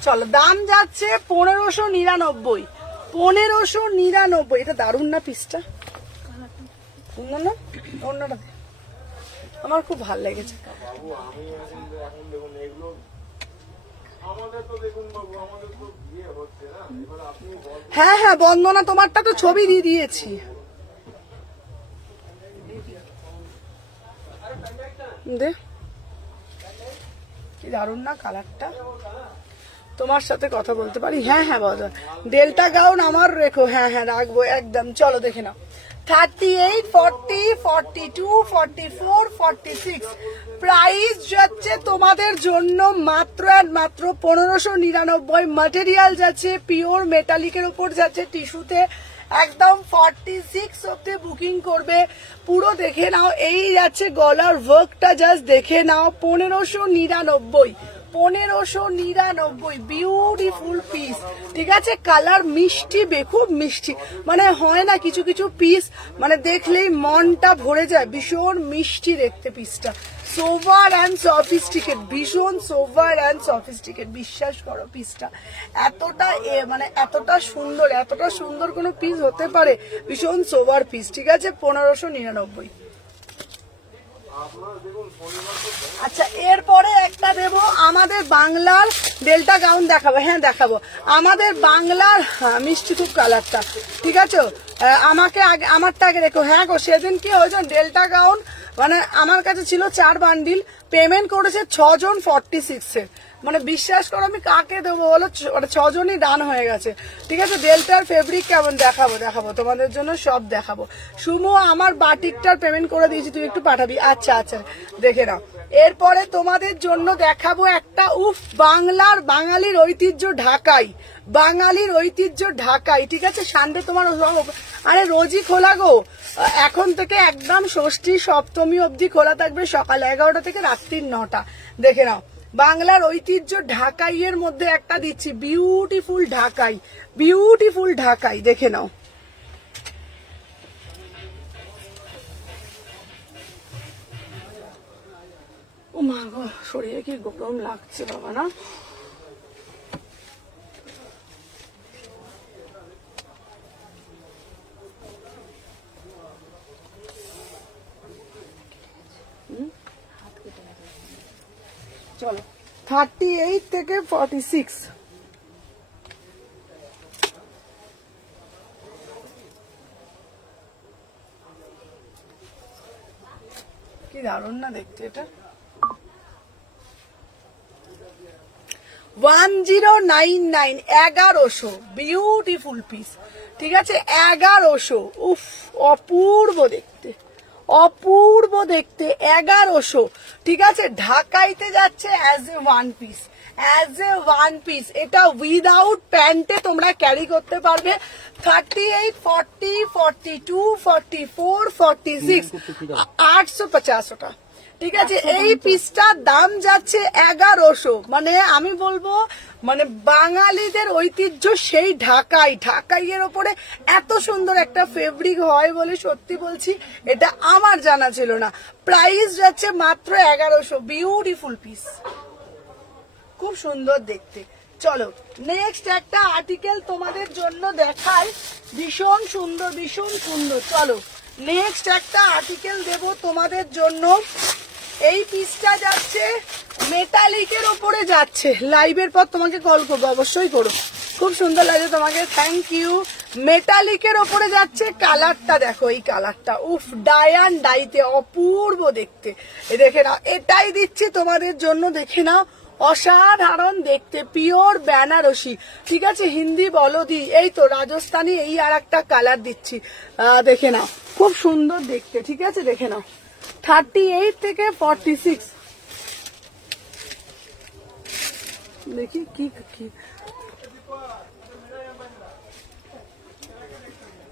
চলো দাম যাচ্ছে 1599, 1599। এটা দারুণ না পিসটা, না অন্যটা আমার খুব ভালো লেগেছে। হ্যাঁ হ্যাঁ বন্দনা, তোমারটা তো ছবি দিয়ে দিয়েছি। দে কি দারুণ না কালারটা, তোমার সাথে কথা বলতে পারি। হ্যাঁ হ্যাঁ বলো, ডেল্টা গাউন আমার রেখো, হ্যাঁ হ্যাঁ রাখবো একদম। চলো দেখে নাও, 38, 40, 42, 44, 46 প্রাইস যাচ্ছে তোমাদের জন্য মাত্র আর মাত্র 1599। ম্যাটেরিয়াল যাচ্ছে পিওর মেটালিকের উপর যাচ্ছে, টিস্যুতে একদম 46 অব্দি বুকিং করবে। পুরো দেখে নাও, এই যাচ্ছে গলার ওয়ার্কটা, জাস্ট দেখে নাও, 1599, 1599, বিউটিফুল পিস, ঠিক আছে। কালার মিষ্টি, খুব মিষ্টি, মানে হয় না কিছু কিছু পিস মানে দেখলেই মনটা ভরে যায়, ভীষণ মিষ্টি দেখতে পিসটা, সোভার অ্যান্ড সফিস্টিকেট, ভীষণ সোভার অ্যান্ড সফিস্টিকেট, বিশ্বাস করো পিসটা এতটা মানে এতটা সুন্দর কোনো পিস হতে পারে, ভীষণ সোভার পিস, ঠিক আছে। 1599। আচ্ছা এরপরে একটা দেবো, আমাদের বাংলার ডেল্টা গাউন দেখাবো, হ্যাঁ দেখাবো, আমাদের বাংলার মিষ্টি খুব কালারটা, ঠিক আছে। আমাকে আগে, আমারটা আগে দেখো। হ্যাঁ গো সেদিন কি হয়েছে, ডেল্টা গাউন মানে আমার কাছে ছিল 4 বান্ডিল, পেমেন্ট করেছে 6 জন 46 এর, মানে বিশ্বাস করো আমি কাকে দেবো বলো, 6 জনই ডান হয়ে গেছে, ঠিক আছে। ডেল্টার ফেব্রিক কেমন দেখাবো তোমাদের জন্য, সব দেখাবো। সুমো আমার বাটিকটার পেমেন্ট করে দিয়েছি, তুই একটু পাঠাবি, আচ্ছা আচ্ছা দেখে নাও। এরপরে তোমাদের জন্য দেখাবো একটা, উফ বাঙালির ঐতিহ্য ঢাকাই, বাঙালির ঐতিহ্য ঢাকাই, ঠিক আছে। সানডে তোমার আরে রোজই খোলা গো, এখন থেকে একদম ষষ্ঠী সপ্তমী অবধি খোলা থাকবে, সকাল 11টা থেকে রাত্রি 9টা, দেখে নাও। বাংলার ঐতিহ্য ঢাকাইয়ের মধ্যে একটা দিচ্ছি, বিউটিফুল ঢাকাই, বিউটিফুল ঢাকাই, দেখে নাও। ও মা গো, শরীরে কি গরম লাগছে বাবা না। চলো 38 থেকে 46, কি দারুণ না দেখতে এটা। 1099, 1100, বিউটিফুল পিস, ঠিক আছে 1100, উফ অপূর্ব দেখতে, অপূর্ব দেখতে, 1100, ঠিক আছে। ঢাকাইতে যাচ্ছে as a one piece, as a one piece, এটা উইদাউট প্যান্টে তোমরা ক্যারি করতে পারবে। 38, 40, 42, 44, 46, 850 ওটা, ঠিক আছে। এই পিসটার দাম যাচ্ছে 1100, মানে আমি বলবো মানে বাঙালিদের ঐতিহ্য সেই ঢাকাই, ঢাকাইয়ের ওপরে এত সুন্দর একটা ফেব্রিক হয় বলে সত্যি বলছি এটা আমার জানা ছিল না। প্রাইস যাচ্ছে মাত্র 1100, বিউটিফুল পিস, খুব সুন্দর দেখতে। চলো নেক্সট একটা আর্টিকেল তোমাদের জন্য দেখাই, ভীষণ সুন্দর, ভীষণ সুন্দর। চলো নেক্সট একটা আর্টিকেল দেব তোমাদের জন্য। এই পিসটা যাচ্ছে মেটালিকের ওপরে যাচ্ছে, লাইভের পর তোমাকে কল করবো, অবশ্যই করো, খুব সুন্দর লাগে তোমাকে, থ্যাংক ইউ। মেটালিকের ওপরে যাচ্ছে, কালারটা দেখো, এই কালারটা উফ ডায়ান ডাইতে অপূর্ব দেখতে, এ দেখে নাও, এটাই দিচ্ছি তোমাদের জন্য, দেখে নাও অসাধারণ দেখতে, পিওর বেনারসি, ঠিক আছে। হিন্দি বলদি, এই তো রাজস্থানী, এই আর একটা কালার দিচ্ছি, দেখে নাও খুব সুন্দর দেখতে, ঠিক আছে দেখে নাও। 38 থেকে 46, দেখি কি কি,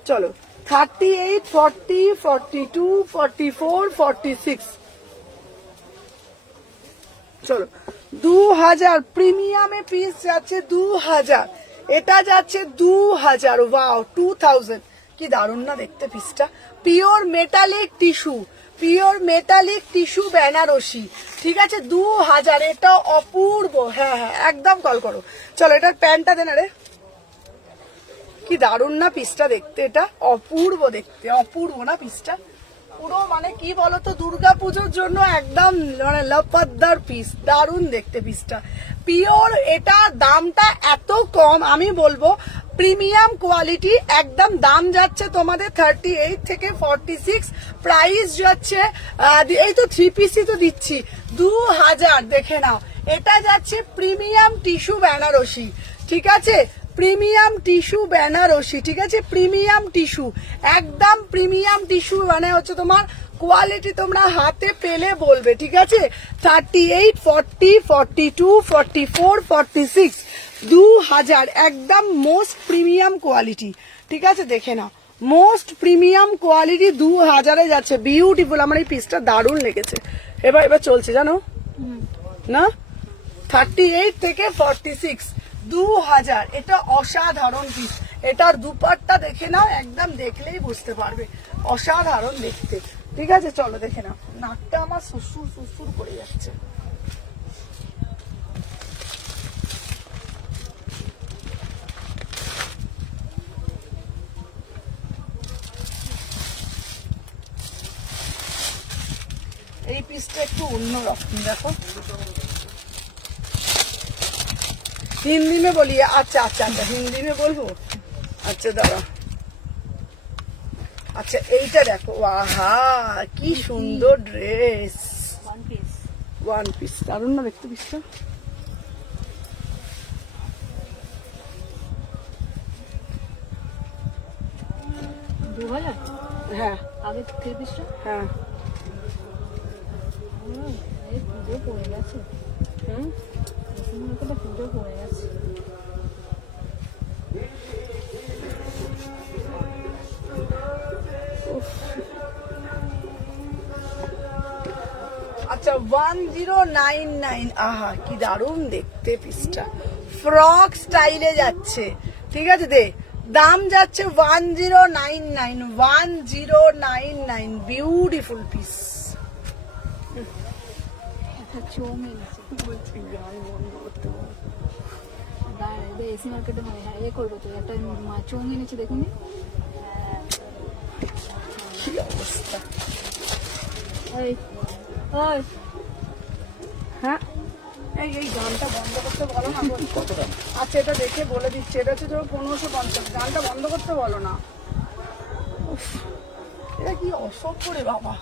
চলো 38, 40, 42, 44, 46, চলো 2000 প্রিমিয়ামে পিস যাচ্ছে 2000, এটা যাচ্ছে 2000, ওয়াও 2000, কি দারুণ না দেখতে পিসটা, pure metallic tissue, pure metallic tissue Banarasi, ঠিক আছে 2000, এটা অপূর্ব, হ্যাঁ হ্যাঁ একদম কল করো। চলো এটার প্যান্টটা দেন, আরে কি দারুণ না পিসটা দেখতে, এটা অপূর্ব দেখতে, অপূর্ব না পিসটা, পুরো মানে কি বলতো দুর্গা পুজোর জন্য একদম মানে লাপাদ্দার পিস, দারুণ দেখতে পিসটা, পিওর। এটা দামটা এত কম, আমি বলবো প্রিমিয়াম কোয়ালিটি, একদম দাম যাচ্ছে তোমাদের 38 থেকে 46, প্রাইস যাচ্ছে এই তো 3 পিসই তো দিচ্ছি 2000, দেখে নাও এটা যাচ্ছে প্রিমিয়াম টিস্যু বেনারসি, ঠিক আছে, প্রিমিয়াম টিস্যু বেনারসি, ঠিক আছে, প্রিমিয়াম টিস্যু, একদম প্রিমিয়াম টিস্যু, মানে হচ্ছে তোমার কোয়ালিটি তোমরা হাতে পেলে বলবে, ঠিক আছে। 38, 40, 42, 44, 46, 2000, একদম মোস্ট প্রিমিয়াম কোয়ালিটি, ঠিক আছে দেখে নাও, মোস্ট প্রিমিয়াম কোয়ালিটি 2000-এ যাচ্ছে, বিউটিফুল, আমার এই পিসটা দারুণ লেগেছে। এবার চলছে জানো না, 38 থেকে 46, 2000, এটা অসাধারণ পিস, এটার দুপাট্টা দেখে নাও, একদম দেখলেই বুঝতে পারবে অসাধারণ দেখতে, ঠিক আছে। চলো দেখে নাও, নাকটা আমার সুসুর সুসুর করে যাচ্ছে, এই পিসটা একটু অন্যরকম, দেখো हिंदी में बोलिए, अच्छा अच्छा अच्छा हिंदी में बोलबो, अच्छा दाঁড়া, আচ্ছা এইটা দেখো, আহা কি সুন্দর ড্রেস, ওয়ান পিস, দারুণ না দেখতে পিসটা, হ্যাঁ আগে 3 পিসটা, হ্যাঁ এই পুজো পড়ে গেছে, পুজো পড়ে গেছে। আচ্ছা 1099। আহা কি দারুণ দেখতে পিসটা, ফ্রক স্টাইলে যাচ্ছে। ঠিক আছে দে, দাম যাচ্ছে 1099, 1099, বিউটিফুল পিস। একটা চোম এনেছে, বলছি গান বন্ধ করতে বল। দাঁড়া এসি মার্কেটে মানে হ্যাঁ এ করবো তো, একটা চোম এনেছি দেখুন। কি অবস্থা। ওই ওই হ্যাঁ এই গানটা বন্ধ করতে বলো না। আচ্ছা এটা দেখে বলে দিচ্ছি, এটা হচ্ছে ধরো 1550, গানটা বন্ধ করতে বলো না। উফ, এটা কি অসভ্য রে বাবা।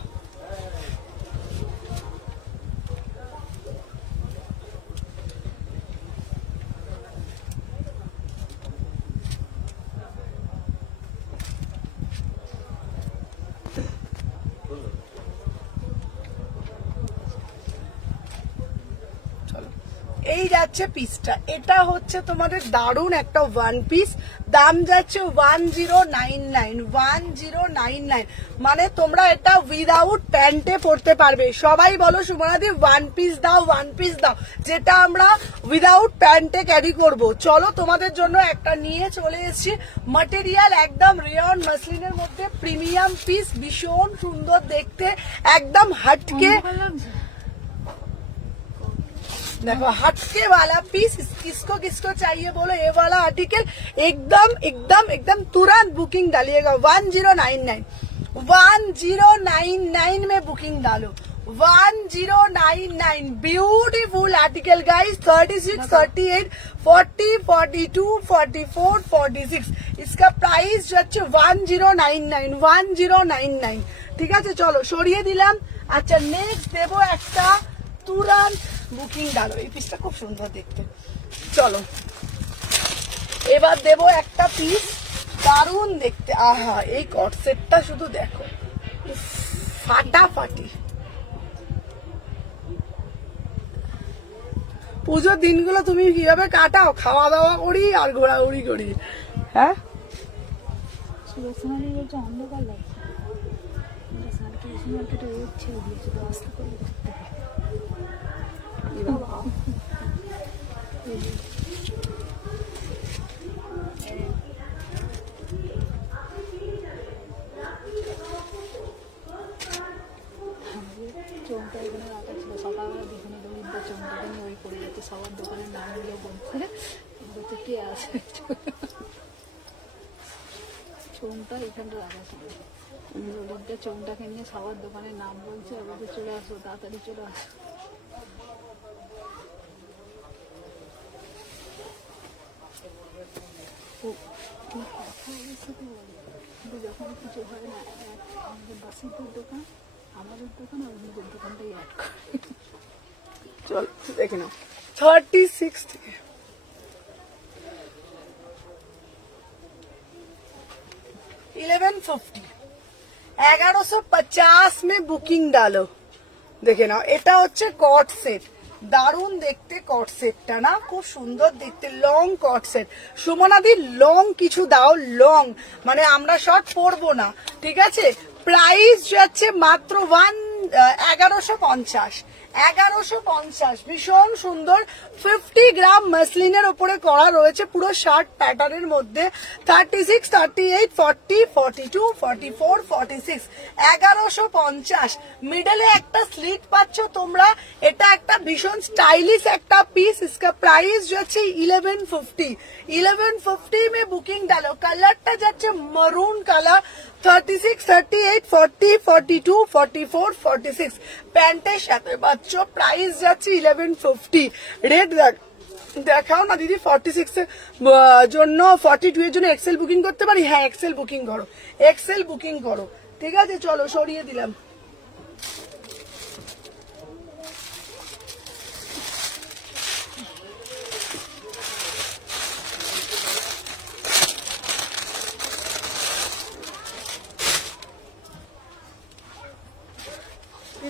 এই যাচ্ছে পিসটা, এটা হচ্ছে তোমাদের দারুণ একটা ওয়ান পিস, দাম যাচ্ছে 1099, 1099। মানে তোমরা এটা উইদাউট প্যান্টে পরতে পারবে। সবাই বলো সুমনাদি ওয়ান পিস দাও, ওয়ান পিস দাও, যেটা আমরা উইদাউট প্যান্টে ক্যারি করব। চলো তোমাদের জন্য একটা নিয়ে চলে এসেছি, ম্যাটেরিয়াল একদম রেয়ন মাসলিনের মধ্যে প্রিমিয়াম পিস, ভীষণ সুন্দর দেখতে, একদম হটকে। ভালো লাগছে। देखो हटके वाला पीस, किसको किसको चाहिए बोलो ये वाला आर्टिकल, एकदम एकदम एकदम तुरंत बुकिंग डालिएगा। 1099, 1099 में बुकिंग डालो, 1099। Beautiful article guys, 36, 38, 40, 42, 44, 46। इसका प्राइस जो है 1099, 1099। ঠিক আছে চলো সরিয়ে দিলাম। আচ্ছা নেক্সট দেবো একটা তুরান্ত বুকিং ডালো, এই পিসটা খুব সুন্দর দেখতে। চলো এবার দেবো একটা পিস দারুণ দেখতে, আহা এই কট সেটটা শুধু দেখো, উফ, ফাটাফাটি। পুজোর দিনগুলো তুমি কিভাবে কাটাও? খাওয়া দাওয়া করি আর ঘোরাঘুরি করি। হ্যাঁ সুরক্ষণালি বলছে অন্ধকার লাগছে, সারকে এসি মার্কেটে রোদ ছেড়ে দিয়েছে, তো আস্তে করে করতে হবে। চোমটা এখানে রাখা ছিল, সকালবেলা দেখে নিল বিদ্যা চোমটাকে নিয়ে ওই করে যাচ্ছে, সবার দোকানের নামগুলো বলছে, বলছে কে আছে। চোমটা এখানে রাখা ছিল, ললিতদা চোমটাকে নিয়ে সবার দোকানের নাম বলছে, আর বলছে চলে আসো তাড়াতাড়ি চলে আসো। কি কথা অবস্থা তো বলে, কিন্তু যখন কিছু হয় না, আমাদের বাসিদের দোকান, আমাদের দোকান আর নিজের দোকানটাই অ্যাড করে। চল দেখে নাও 36 থেকে 1150, 1150 में बुकिंग डालो। দেখে নাও এটা হচ্ছে কট সেট, দারুণ দেখতে কট সেটটা না, খুব সুন্দর দেখতে, লং কট সেট। সুমনাদি লং কিছু দাও, লং মানে আমরা শর্ট পরবো না। ঠিক আছে প্রাইস যাচ্ছে মাত্র 1150, 1150, ভীষণ সুন্দর। 50 গ্রাম মাসলিনের উপরে করা রয়েছে, পুরো শার্ট প্যাটার্নের মধ্যে। 36, 38, 40, 42, 44, 46, 1150। মিডলে একটা স্লিট পাচ্ছ তোমরা, এটা একটা ভীষণ স্টাইলিশ একটা পিস। इसका प्राइस যাচ্ছে 1150, 1150 में बुकिंग डालो। কালারটা যাচ্ছে মারুন কালার। 36, 38, 40, 42, 44, 46 প্যান্টের সাথে পাচ্ছ। প্রাইস যাচ্ছে 1150। রেড দেখাও না দিদি, 46 এর জন্য, 42 এর জন্য এক্সেল বুকিং করতে পারি? হ্যাঁ এক্সেল বুকিং করো, এক্সেল বুকিং করো। ঠিক আছে চলো সরিয়ে দিলাম।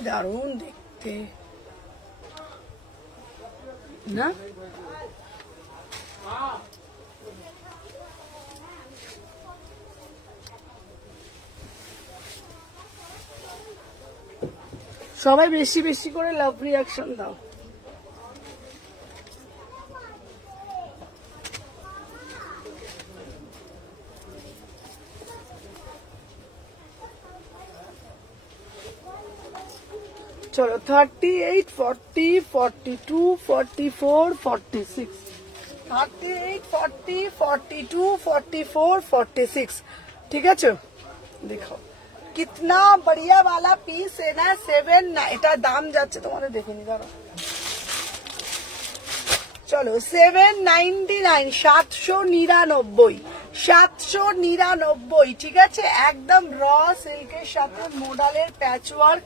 দারুণ দেখতে না, সবাই বেশি বেশি করে লাভ রিয়াকশন দাও। চলো 38, 40, 42, 44, 46, 38, 40, 42, 44, 46। ঠিক আছে, দেখো कितना बढ़िया वाला पीस है ना। 7 না, এটা দাম যাচ্ছে তোমাদের দেখে নি দাঁড়াও। চলো 799, 799, 799। ঠিক আছে, একদম র সিল্কের সাথে মোডালের প্যাচওয়ার্ক।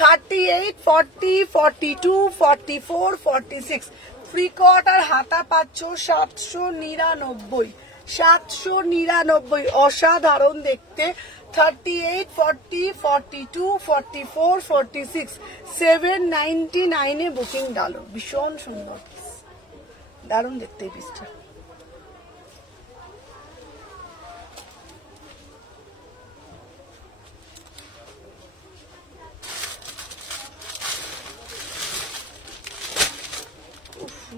38, 40, 42, 44, 46 ফ্রি কট আর হাতা পাচ্ছ 799, 799। অসাধারণ দেখতে। 38, 40, 42, 44, 46 799 বুকিং ডালো। ভীষণ সুন্দর, দারুণ দেখতে এই পিসটা।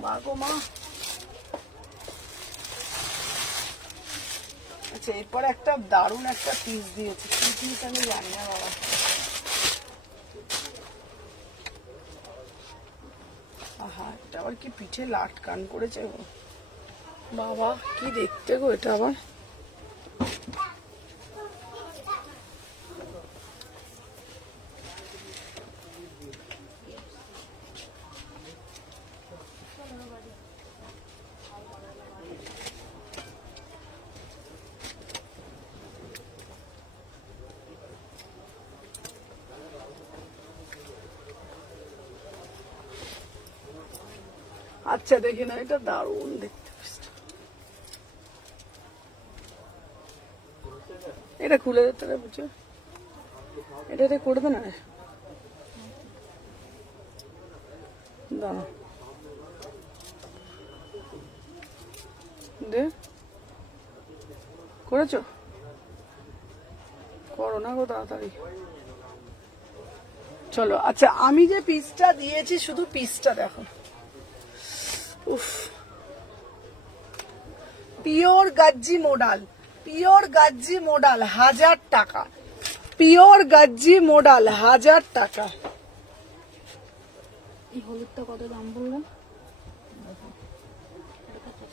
মা গো মা। আচ্ছা, এরপর একটা দারুণ একটা পিস দিয়েছে, কি পিস আমি জানি না বাবা। আহা, এটা আবার কি পিঠে লাটকান করেছে গো বাবা, কি দেখতে গো এটা আবার। আচ্ছা দেখে না, এটা দারুণ দেখতে। এটা খুলে দিতে হবে, বুঝছো, এটা করবে না। দাঁড়া দে, করেছো, করো না গো তাড়াতাড়ি। চলো, আচ্ছা আমি যে পিসটা দিয়েছি শুধু পিসটা দেখো। উফ, পিওর গাজ্জি মোডাল, পিওর গাজ্জি মোডাল 1000 টাকা, পিওর গাজ্জি মোডাল 1000 টাকা। এই হলুদটা কত দাম বললাম?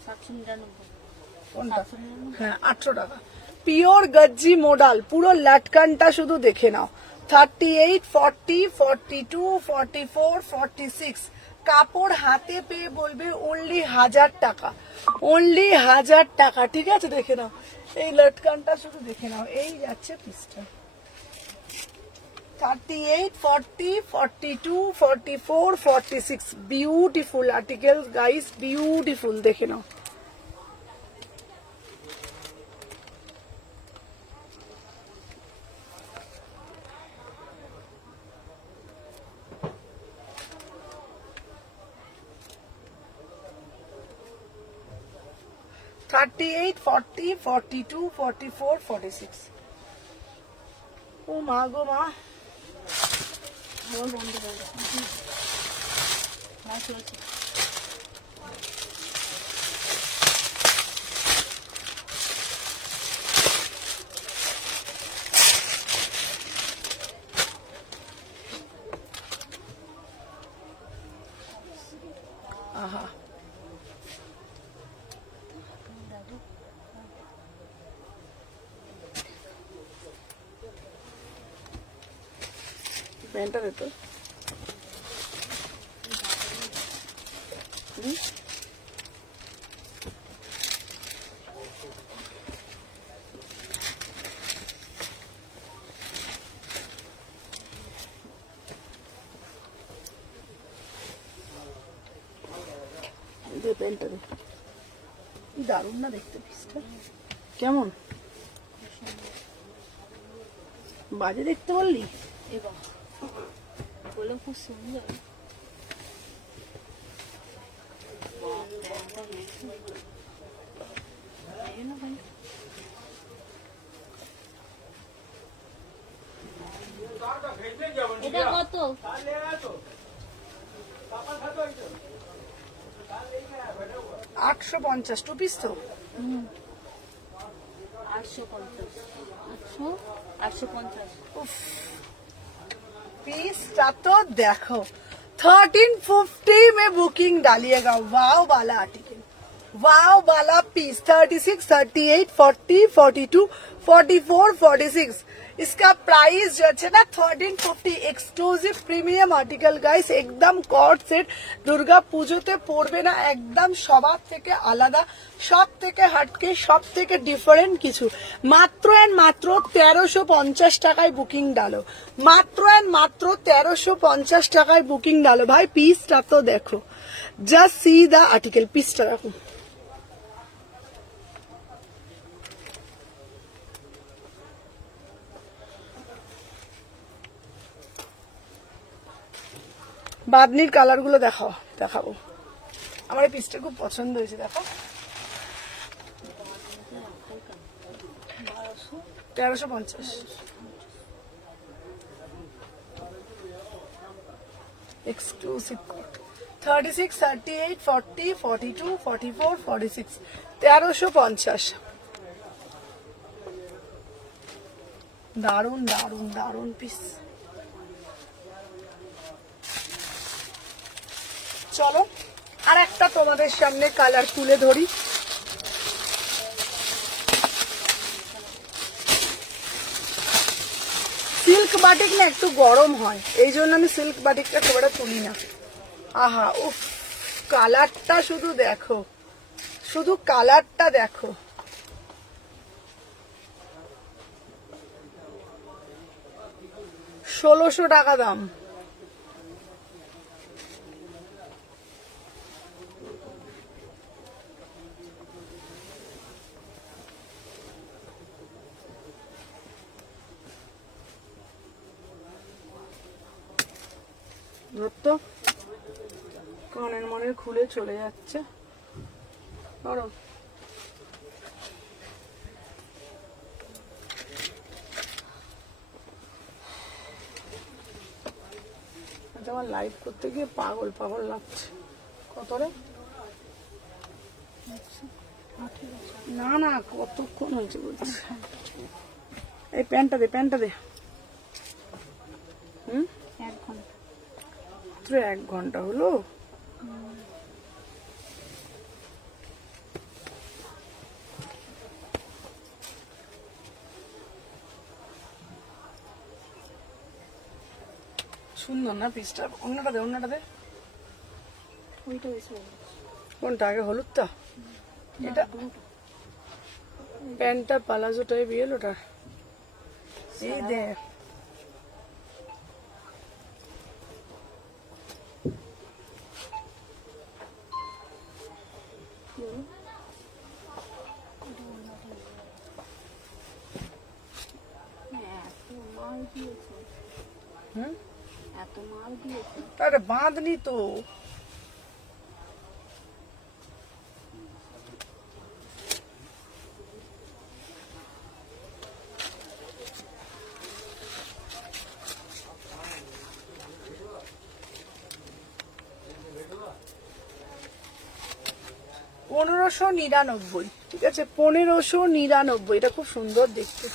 799। কোনটা? হ্যাঁ 800 টাকা। পিওর গাজ্জি মোডাল, পুরো লাটকানটা শুধু দেখে নাও। 38, 40, 42, 44, 46 কাপড় হাতে পেয়ে বলবে অনলি 1000 টাকা, অনলি 1000 টাকা। ঠিক আছে, দেখে নাও এই লাটকানটা শুধু দেখে নাও। এই যাচ্ছে পিসটা। 38, 40, 42, 44, 46 বিউটিফুল আর্টিকেল গাইস, বিউটিফুল, দেখে নাও। $38, $40, $42, $44, $46 ও মা গো মা। বন্ধ করে চলছে। আহা, প্যান্টটা দে তো। দে প্যান্টটা দে। কি দারুণ না দেখতে পিসটা, কেমন বাজে দেখতে বললি? এবং বললাম খুব সুন্দর। भेजने जाओ এটা কত? 850 টু পিস তো। 850 850 पीसটা तो देखो 1350 में बुकिंग डालिएगा। वाव वाला आर्टिकल, वाव वाला पीस 36, 38, 40, 42, 44, 46 इसका प्राइस जो है ना 1350। एक्सक्लूसिव प्रीमियम आर्टिकल गाइस, एकदम कॉर्ड सेट। दुर्गा পুজোতে পরবে না, একদম সবার থেকে আলাদা, সব থেকে হাটকে, সব থেকে ডিফারেন্ট কিছু। মাত্র এন্ড মাত্র 1350 টাকায় বুকিং ডালো, মাত্র এন্ড মাত্র 1350 টাকায় বুকিং ডালো। ভাই পিসটা তো দেখো, জাস্ট সি দা আর্টিকেল, পিসটা দেখো। বাদনির কালার গুলো দেখাও, দেখাবো। আমার এই পিসটা খুব পছন্দ হয়েছে, দেখো 1350। এক্সক্লুসিভ 36, 38, 40, 42, 44, 46 1350। দারুন দারুন দারুন পিস। চলো আর একটা তোমাদের সামনে কালার তুলে ধরি। সিল্ক বাটিক না একটু গরম হয়, এই জন্য আমি সিল্ক বাটিকটা খুব একটা তুলি না। আহা উফ, কালারটা শুধু দেখো, শুধু কালারটা দেখো। ষোলোশো টাকা দাম। তো কানের মনের খুলে চলে যাচ্ছে। ধরো আমার লাইভ করতে গিয়ে পাগল পাগল লাগছে। কত রে? না না, কতক্ষণ হয়েছে বলছি। এই প্যান্টটা দে, প্যান্টটা দে। 1 ঘন্টা। 1 ঘন্টা হলো। সুন্দর না পিসটা? অন্যটা দে, অন্যটা দে। ওইটা বেশি ভালো। কোনটা আগে? হলুদটা? এটা প্যান্টটা পালাজো টাইপ ইয়েলোটা। এই দে, এত মাল দিয়েছে। আরে বাঁধনি তো। $1599, ঠিক আছে? 1599। এটা খুব সুন্দর দেখতে।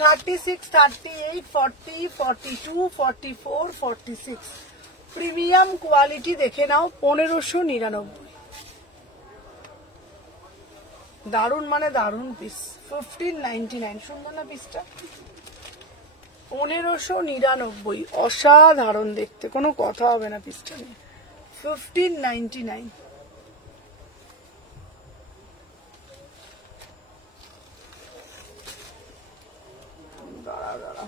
36, 38, 40, 42, 44, 46 প্রিমিয়াম কোয়ালিটি। দেখে নাও, 1599। দারুন মানে দারুন পিস। 1599। সুন্দর না পিসটা? 1599, অসাধারণ দেখতে, কোনো কথা হবে না পিসটা নিয়ে। 1599। দাঁড়া দাঁড়া,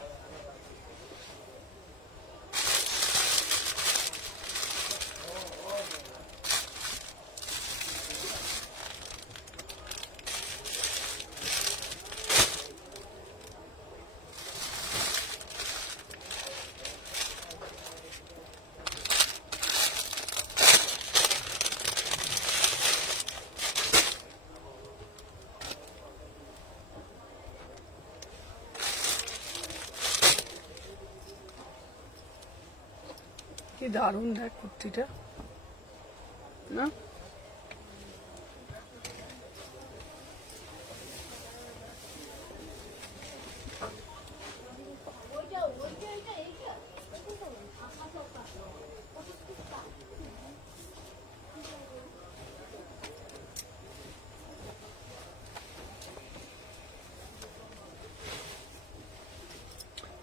কি দারুণ দেখ কুর্তিটা না।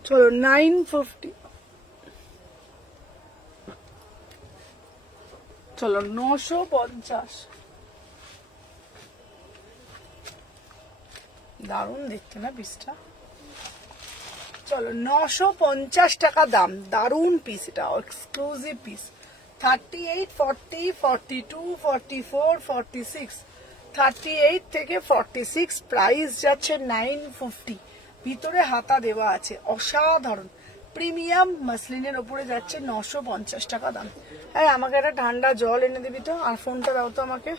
চলো 950, চলো 950, দারুণ দেখতে না পিসটা। চলো 950 টাকা দাম, দারুণ পিস, এটা এক্সক্লুসিভ পিস। 38, 40, 42, 44, 46, 38 থেকে 46, প্রাইস যাচ্ছে 950। ভিতরে হাতা দেওয়া আছে, অসাধারণ প্রিমিয়াম মাসলিনের ওপরে যাচ্ছে 950 টাকা দাম। হ্যাঁ আমাকে একটা ঠান্ডা জল এনে দিবি তো, আর ফোনটা দাও তো আমাকে।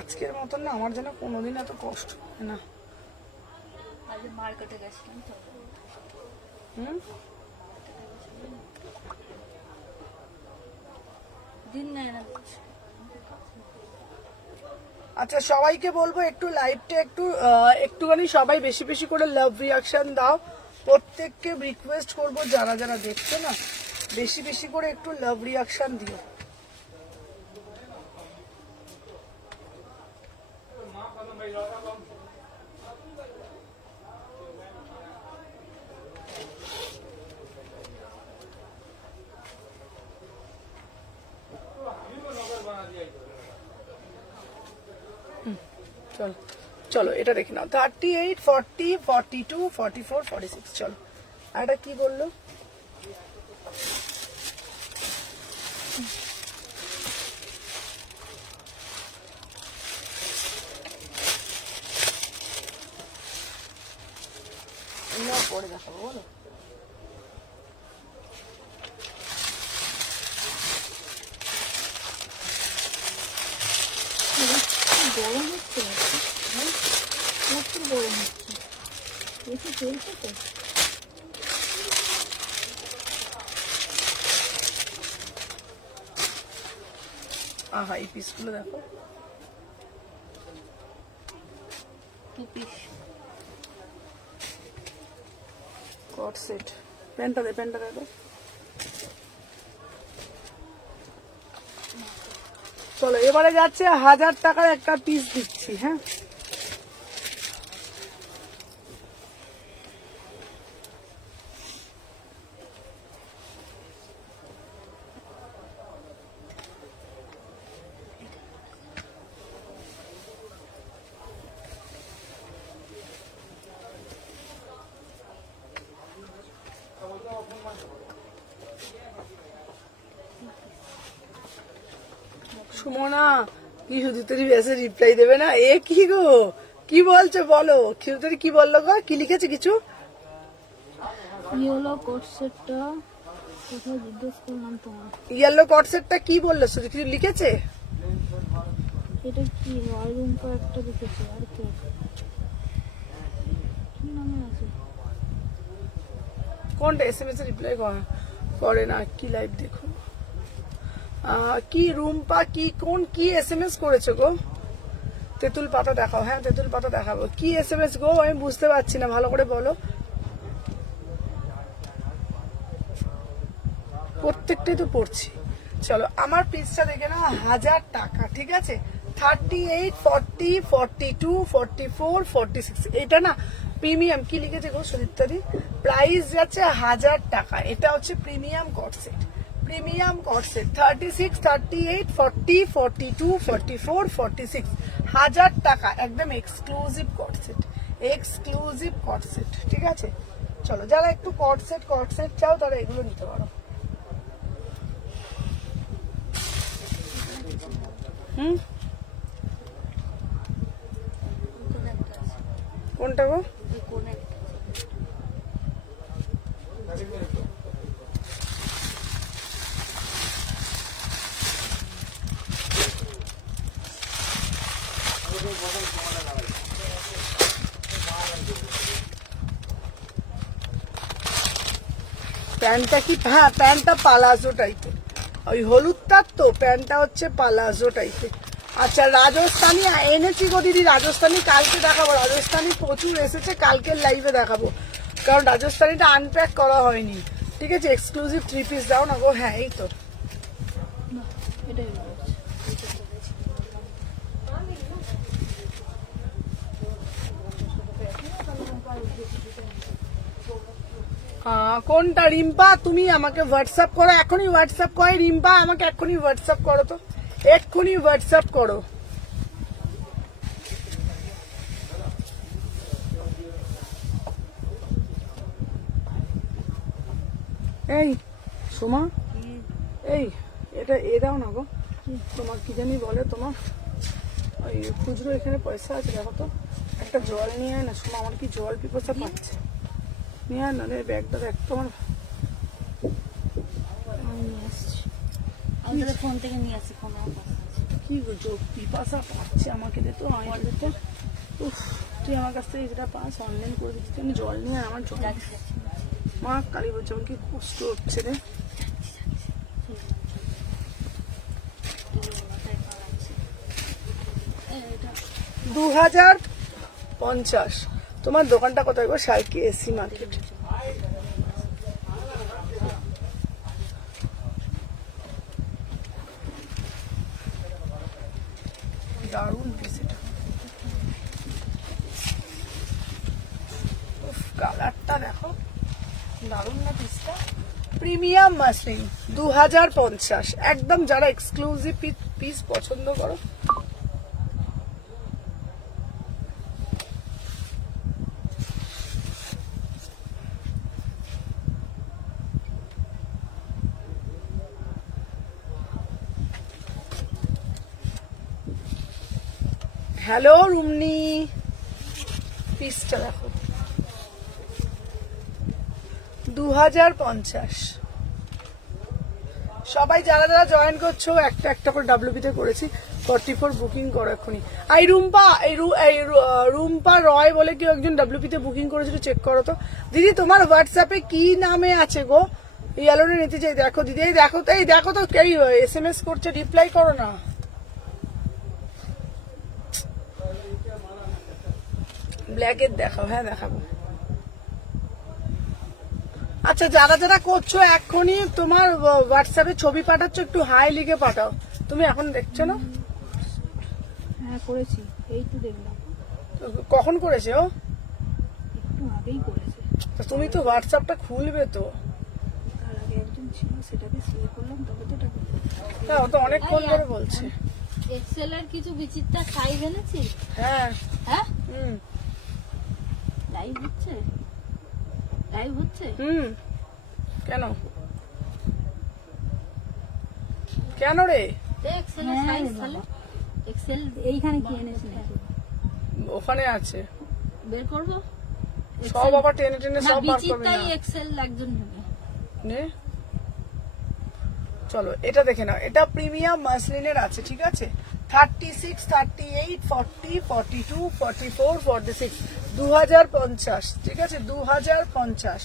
আজকের মতন না আমার যেন কোনোদিন এত কষ্ট হয় না। আজ মার্কেটে গেছিলাম তো, দিন নেয় না। আচ্ছা সবাইকে বলবো একটু লাইভটা একটুখানি সবাই বেশি বেশি করে লাভ রিয়াকশন দাও। প্রত্যেককে রিকোয়েস্ট করব যারা যারা দেখছো না, বেশি বেশি করে একটু লাভ রিয়াকশন দিও। চলো চলো এটা দেখে নাও। 38, 40, 42, 44, 46। চলো আর এটা কি বললো? পরে দেখাবো বলো। গরম হচ্ছে, প্রচুর গরম হচ্ছে, বেশি চলছে তো। আহা এই পিসগুলো দেখো, টু পিস কট সেট। প্যান্টটা দে, প্যান্টটা দে। চলো এবারে যাচ্ছে 1000 টাকার একটা পিস দিচ্ছি। হ্যাঁ সুমনা কি সুদীপ্তরি মেসেজ রিপ্লাই দেবে না? এ কি গো, কি বলছো বলো? সুদীপ্তরি কি বললো গো? কি লিখেছে কিছু? ইয়েলো কোট সেটটা কোথায় জিজ্ঞেস করলাম তোমার। ইয়েলো কট সেটটা কি বললো? সুদীপ কিছু লিখেছে? এটা কি রুম্পা একটা দেখেছে, আর কে কি নামে আছে? কোনটা? এসএমএস এ রিপ্লাই করে না, কি লাইভ দেখো। কি রুম্পা কি কোন কি এসএমএস করেছো গো? তেঁতুল পাতা দেখাও। হ্যাঁ তেঁতুল পাতা দেখাবো। কি এসএমএস গো আমি বুঝতে পারছি না, ভালো করে বলো। প্রত্যেকটাই তো পড়ছি। চলো আমার পিসটা দেখে নাও, 1000 টাকা। ঠিক আছে 38, 40, 42, 44, 46। এটা না প্রিমিয়াম। কি লিখেছে গো সুদীপ্তাদি? প্রাইস যাচ্ছে 1000 টাকা। এটা হচ্ছে প্রিমিয়াম কট সেট, প্রিমিয়াম কট সেট। 36, 38, 40, 42, 44, 46, 1000 টাকা। একদম এক্সক্লুসিভ কট সেট, এক্সক্লুসিভ কট সেট। ঠিক আছে চলো যারা একটু কট সেট চাও তারা এগুলো নিতে পারো। কোনটা গো? প্যান্টটা কি, হ্যাঁ প্যান্টটা পালাজো টাইপের, ওই হলুদটার তো প্যান্টটা হচ্ছে পালাজো টাইপের। আচ্ছা রাজস্থানি এনেছি গো দিদি, রাজস্থানি কালকে দেখাবো, রাজস্থানি প্রচুর এসেছে, কালকের লাইভে দেখাবো, কারণ রাজস্থানিটা আনপ্যাক করা হয়নি। ঠিক আছে, এক্সক্লুসিভ 3 পিস দাও না গো। হ্যাঁ এই তো, না এটাই বলছি। কোনটা রিম্পা? তুমি আমাকে হোয়াটসঅ্যাপ করো এখনই, হোয়াটসঅ্যাপ করে রিম্পা আমাকে এখনই হোয়াটসঅ্যাপ করো তো, এক্ষুনি হোয়াটসঅ্যাপ করো। এই সোমা, এই এটা এ দাও না গো, তোমার কি জানি বলে, তোমার ওই খুচরো এখানে পয়সা আছে দেখো তো, একটা জল নিয়ে আয় না সোমা, আমার কি জল পিপাসা পাচ্ছে, নিয়ে আয় না রে, ব্যাগটা দেখ তোমার। আমি নিয়ে আসছি, আমি তোদের ফোন থেকে নিয়ে আসছি, ফোন আমার কাছে আছে। কি গো পিপাসা পাচ্ছে আমাকে দে তো, আমি দিতে। উফ, তুই আমার কাছ থেকে যেটা পাস অনলাইন করে দিচ্ছি, আমি জল নিয়ে আয়, আমার জল যাচ্ছি, যাচ্ছি, যাচ্ছি। মা কালী বলছে আমার কি কষ্ট হচ্ছে রে। মাথায় পা লাগছে। এটা 2050। তোমার দোকানটা কোথায় গো? সাইকি এসি মার্কেট। দারুণ পিস এটা, কালারটা দেখো দারুণ না পিসটা। প্রিমিয়াম মাসলিন 2050, একদম যারা এক্সক্লুসিভ পিস পছন্দ করো। হ্যালো রুমনি, পিসটা দেখো 2050। সবাই যারা যারা জয়েন করছো একটা একটা করে ডাব্লিউবিতে করেছি, 44 বুকিং করো এখনই। এই রুম্পা, রুম্পা রয় বলে কেউ একজন ডাব্লিউবিতে বুকিং করেছিল, চেক করো তো দিদি। তোমার হোয়াটসঅ্যাপে কি নামে আছে গো? এই আলোটা নিতে চাই, দেখো দিদি, এই দেখো তো, এই দেখো তো, এই SMS করছে, রিপ্লাই করো না। ব্ল্যাকের দেখাও, হ্যাঁ দেখাবো। আচ্ছা যারা যারা করছো এখনই তোমার হোয়াটসঅ্যাপে ছবি পাঠাচ্ছ, একটু হাই লিখে পাঠাও। তুমি এখন দেখছো না? হ্যাঁ করেছি, এই তো দেখলাম, কখন করেছে ও? একটু আগেই করেছে। তো তুমি তো হোয়াটসঅ্যাপটা খুলবে তো। তার আগে একজন ছিল, সেটাকে সিলেক্ট করলাম, তবে তো এটা হ্যাঁ ও তো অনেকক্ষণ ধরে বলছে। এক্সেল এর কিছু বিচিত্র সাইজ এনেছি। হ্যাঁ হ্যাঁ হুম লাইভ হচ্ছে, লাইভ হচ্ছে। হুম কেন কেন রে? এক্সেল এর হ্যাঁ সাইজ রে তাহলে বাবা। এক্সেল এইখানে কি এনেছি নাকি? ওখানে আছে বের করবো। সব, আবার টেনে টেনে না সব বার করবে বিচিত্রাই না। এক্সেল একজন নেবে। নে চলো এটা দেখে নাও, এটা প্রিমিয়াম মাসলিনের আছে, ঠিক আছে। 36, 38, 40, 42, 44, 46, 2050, ঠিক আছে 2050।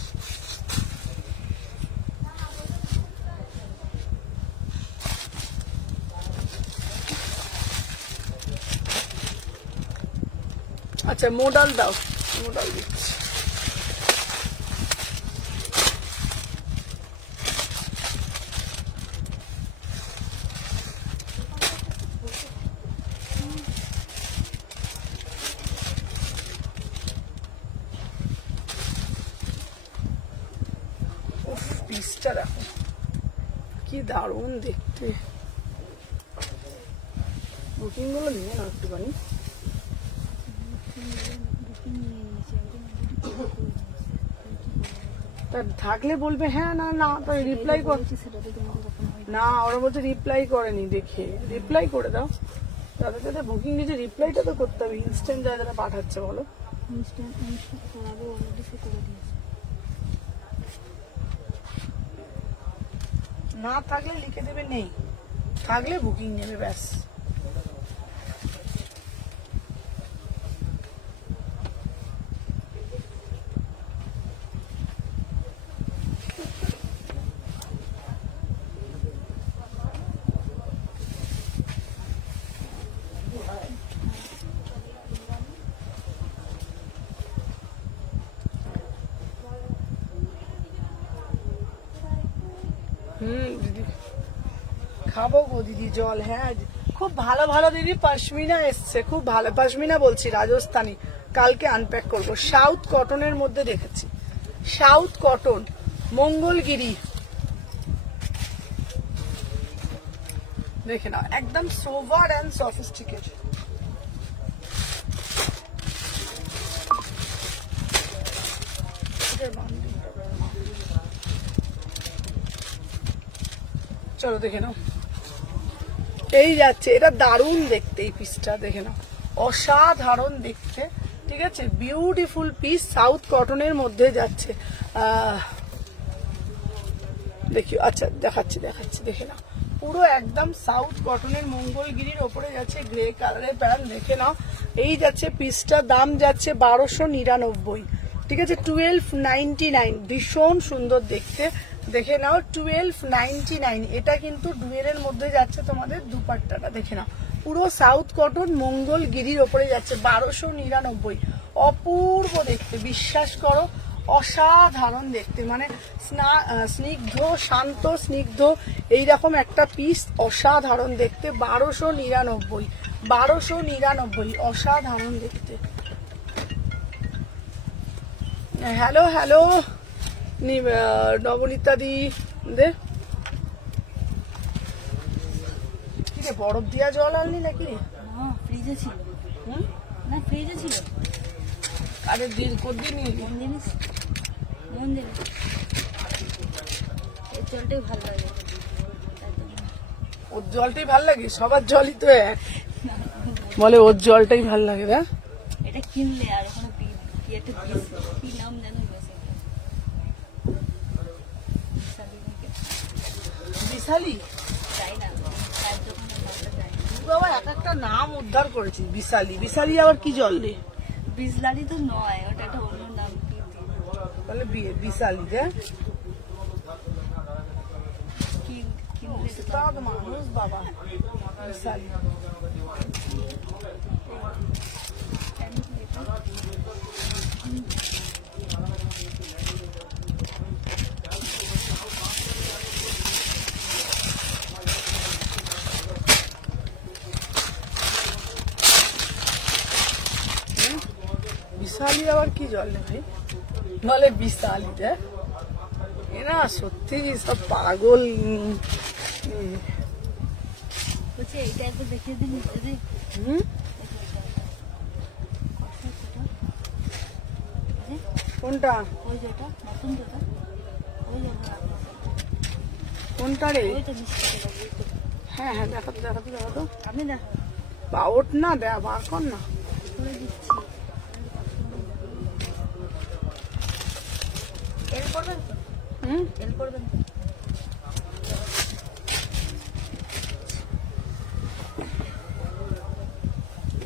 আচ্ছা মোডাল দাও, মোডাল দিচ্ছি। পিসটা দেখো কি দারুণ দেখতে। বুকিং গুলো নিয়ে নাও একটুখানি। বুকিং নিয়ে নিয়েছি, একদম তা থাকলে বলবে হ্যাঁ, না না তাই রিপ্লাই কর। সেটা তো তোমাকে কখন হয় না ওরা বলছে রিপ্লাই করেনি, দেখে রিপ্লাই করে দাও। তাদের যাদের বুকিং নিয়েছে রিপ্লাইটা তো করতে হবে, ইনস্ট্যান্ট যারা যারা পাঠাচ্ছে বলো। ইনস্ট্যান্ট তার আগে অলরেডি সে করে দিয়েছে। না থাকলে লিখে দেবে নেই, থাকলে বুকিং নেবে ব্যাস। দিদি খাবো গো দিদি জল। হ্যাঁ খুব ভালো ভালো দিদি পশমিনা এসছে, খুব ভালো পশমিনা বলছি রাজস্থানি, কালকে আনপ্যাক করব। সাউথ কটনের মধ্যে দেখেছি, সাউথ কটন মঙ্গলগিরি, দেখে নাও একদম সোভার অ্যান্ড সফিস্টিকেটেড। চলো দেখে নাও, এই যাচ্ছে, এটা দারুণ দেখতে, এই পিসটা দেখে নাও, অসাধারণ দেখতে। ঠিক আছে, বিউটিফুল পিস, সাউথ কটনের মধ্যে যাচ্ছে। দেখি, আচ্ছা দেখাচ্ছি দেখাচ্ছি, দেখে নাও পুরো একদম সাউথ কটনের মঙ্গলগিরির ওপরে যাচ্ছে, গ্রে কালারের প্যান্ট, দেখে নাও। এই যাচ্ছে পিসটা, দাম যাচ্ছে 1299। ঠিক আছে, 1299, ভীষণ সুন্দর দেখতে, দেখে নাও 1299। এটা কিন্তু ডুয়েলের মধ্যে যাচ্ছে তোমাদের দুপাট্টাটা, দেখে নাও পুরো সাউথ কটন মঙ্গলগিরির ওপরে যাচ্ছে 1299। অপূর্ব দেখতে, বিশ্বাস করো অসাধারণ দেখতে, মানে স্নিগ্ধ শান্ত স্নিগ্ধ এইরকম একটা পিস, অসাধারণ দেখতে, 1299, 1299, অসাধারণ দেখতে। হ্যালো হ্যালো নবনীতা দি দে, কি রে বরফ দিয়া জল আনলি নাকি রে? ফ্রিজে ছিল, হুম, না ফ্রিজে ছিল। আরে দিন কদিন নিয়ে কোন জিনিস মন দিলে এই জলটাই ভালো লাগে, তার জন্য। ওর জলটাই ভাল লাগে, সবার জলই তো এক, বলে ওর জলটাই ভাল লাগে না। এটা কিনলে আর ওখানে কি একটা পিস, কি নাম জানো বিশালি চাই না, তার দোকানে নামটা চাই না। তুই বাবা এক একটা নাম উদ্ধার করেছিস, বিশালি, বিশালি আবার কি জল রে? বিজলারি তো নয়, ওটা একটা অন্য নাম, কি বলে বিশালি রে, কিনলে তো উস্তাদ মানুষ বাবা, বিশালি। বিশালি আবার কি জল রে ভাই? বলে বিশালি রে, এরা সত্যি সব পাগল। বলছি এইটা একবার দেখিয়ে দিন দিদি। হুম, কোনটা ওই যেটা নতুন যেটা, ওই যেটা কোনটা রে? ওইটা মিষ্টি করে দেবো। হ্যাঁ হ্যাঁ, দেখাতো দেখাতো দেখাতো, আপনি দেখো বা ওঠ না, দেয়া বার কর না। করে দিচ্ছি। এল করবেন তো, হুম, এল করবেন তো।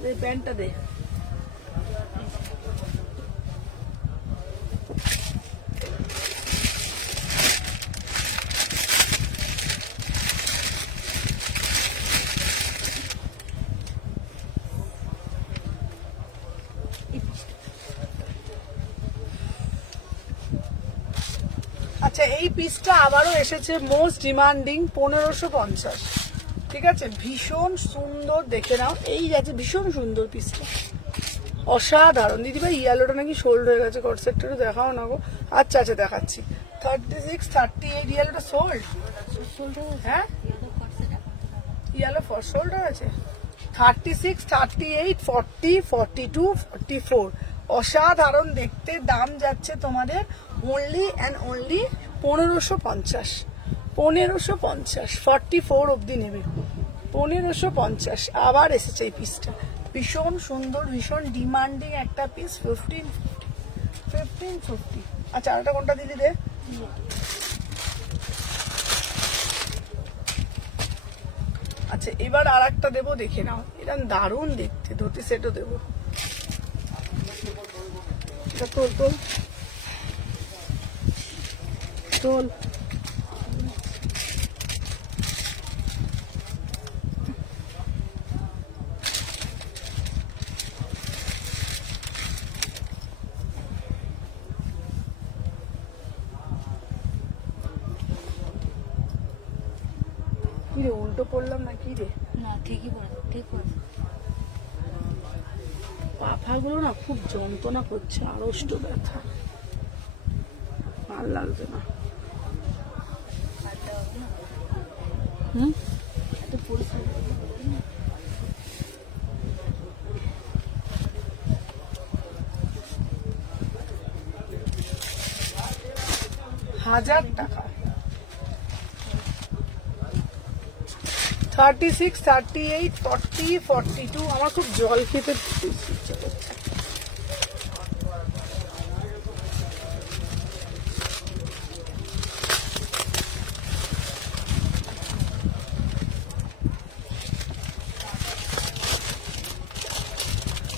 এই প্যান্টটা দে। আচ্ছা, এই পিসটা আবারও এসেছে, মোস্ট ডিমান্ডিং 1550। ঠিক আছে, ভীষণ সুন্দর, দেখে নাও, এই যাচ্ছে ভীষণ সুন্দর পিসটা, অসাধারণ। দিদিভাই ইয়েলোটা নাকি সোল্ড হয়ে গেছে, কটসেটটা দেখাও না গো। আচ্ছা আচ্ছা দেখাচ্ছি, 36, 38 ইয়েলোটা সোল্ড, হ্যাঁ ইয়েলো ফর সোল্ড হয়েছে, 36, 38, 40, 42, 44, অসাধারণ দেখতে। দাম যাচ্ছে তোমাদের অনলি অ্যান্ড অনলি 1550, 1550, 44 অব্দি নেবে, 1550। আবার এসেছে এই পিসটা, ভীষণ সুন্দর, ভীষণ ডিমান্ডিং একটা পিস, 1550। আচ্ছা আরেকটা কোনটা দিদি রে? আচ্ছা এবার আর একটা দেবো, দেখে নাও, এটা দারুণ দেখতে, ধুতি সেটও দেবো। তোল তোল তোল, কি রে উল্টো পড়লাম না কি রে? না ঠিকই পড়েছে, ঠিক পড়েছে। পাখাগুলো না খুব যন্ত্রণা করছে, আড়ষ্ট ব্যথা, ভাল লাগছে না। কাটতে হবে না, হুম, এত পরিশ্রম করতে হবে না। 1000 টাকা। 36, 38, 40, 42। আমার খুব জল খেতে ইচ্ছে করছে।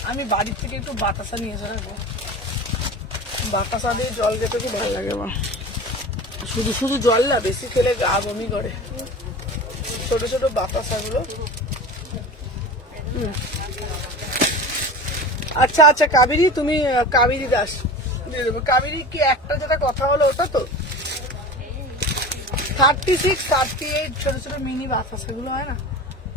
আমি বাড়ির থেকে একটু বাতাসা নিয়ে এসে রাখবো, বাতাসা দিয়ে জল খেতে খুব ভালো লাগে আমার। শুধু শুধু জল না, বেশি খেলে গা বমি করে। ছোট ছোট বাতাসাগুলো। আচ্ছা আচ্ছা কাবেরী, তুমি কাবেরী দাস দিয়ে দেবো। কাবেরী কি একটা যেটা কথা হলো ওটা তো? 36, 38 ছোট ছোট মিনি বাতাসাগুলো হয় না?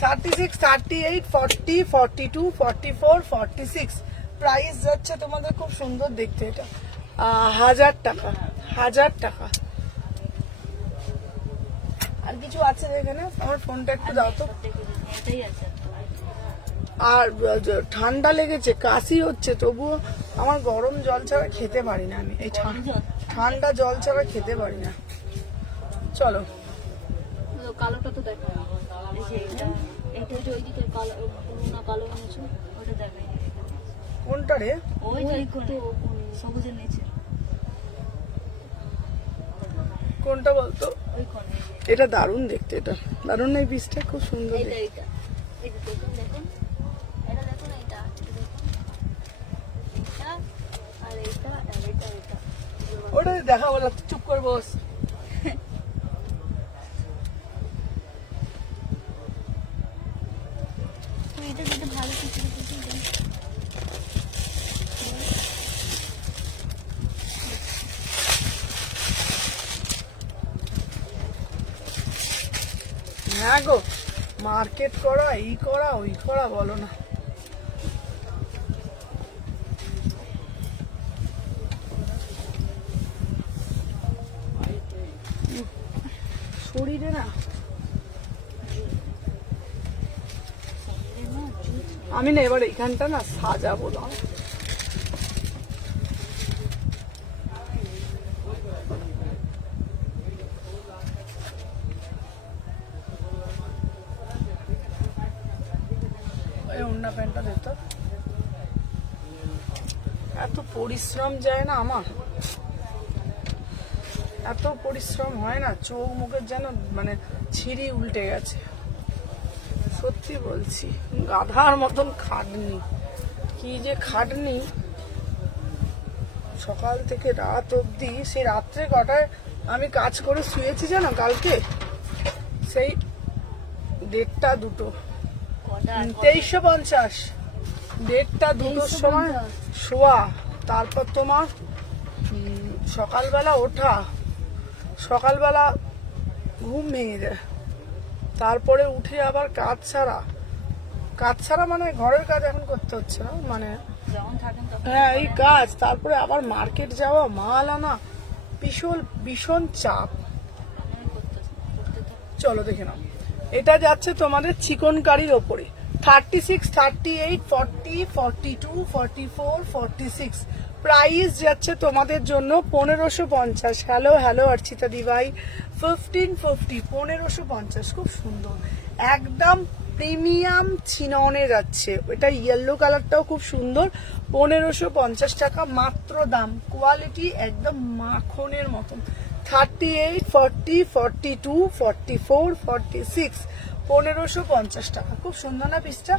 36, 38, 40, 42, 44, 46। প্রাইস যাচ্ছে তোমাদের খুব সুন্দর দেখতে, এটা 1000 টাকা। 1000 টাকা। আর কিছু আছে এখানে? আমার ফোনটা একটু দাও তো। এটাই আছে। আর ঠান্ডা লেগেছে, কাশি হচ্ছে, তবুও আমার গরম জল ছাড়া খেতে পারি না আমি। এই ঠান্ডা জল ছাড়া খেতে পারি না। চলো কালোটা তো দেখো, এই যে এটা, এটা যে ওইদিকে কালো, না কালো এনেছো ওটা দেখো। কোনটা রে? ওই যে সবুজের নিচে কোনটা বলতো? ওই কোণে। এটা দারুণ দেখতে, এটা দারুণ না? এই পিসটা খুব সুন্দর এইটা দেখতে। এইটা এই যে দেখুন দেখুন, এটা দেখুন, এইটা দেখুন, এইটা আর এইটা আর এইটা এইটা। ওটা দেখা বলো, চুপ করে বস। তো এটা যেটা ভালো কিছু কিছু হ্যাঁ গো, মার্কেট করা, এই করা ওই করা, বলো না। শরীরে না, আমি না এবার এইখানটা না সাজাবো না। ওড়না প্যান্টটা দেখতো, এত পরিশ্রম যায় না আমার, এত পরিশ্রম হয় না, চোখ মুখের যেন মানে ছিঁড়ি উল্টে গেছে। সত্যি বলছি, গাধার মতন খাটনি, কি যে খাটনি। সকাল থেকে রাত অবধি, সেই রাত্রে কটায় আমি কাজ করে শুয়েছি জানো কালকে? সেই 1:30, 2টো, 2350, 1:30, 2টোর সময় শোয়া। তারপর তোমার সকালবেলা ওঠা, সকালবেলা ঘুম ভেঙে যায়, তারপরে উঠে আবার কাজ ছাড়া মানে ঘরের কাজ এখন করতে হচ্ছে না, মানে যখন থাকেন তখন হ্যাঁ এই কাজ, তারপরে আবার মার্কেট যাওয়া, মাল আনা, ভীষণ চাপ। করতে চলো দেখে নাও, এটা যাচ্ছে তোমাদের চিকনকারির ওপরে। 36, 38, 40, 42, 44, 46। প্রাইস যাচ্ছে তোমাদের জন্য 1550। হ্যালো অর্চিতা দিভাই, 1550, 1550। খুব সুন্দর, একদম প্রিমিয়াম চিননে যাচ্ছে। এটা ইয়েলো কালারটাও খুব সুন্দর। 1550 টাকা মাত্র দাম, কোয়ালিটি একদম মাখনের মতন। 38, 40, 42, 44, 46, 1550 টাকা। খুব সুন্দর না পিসটা?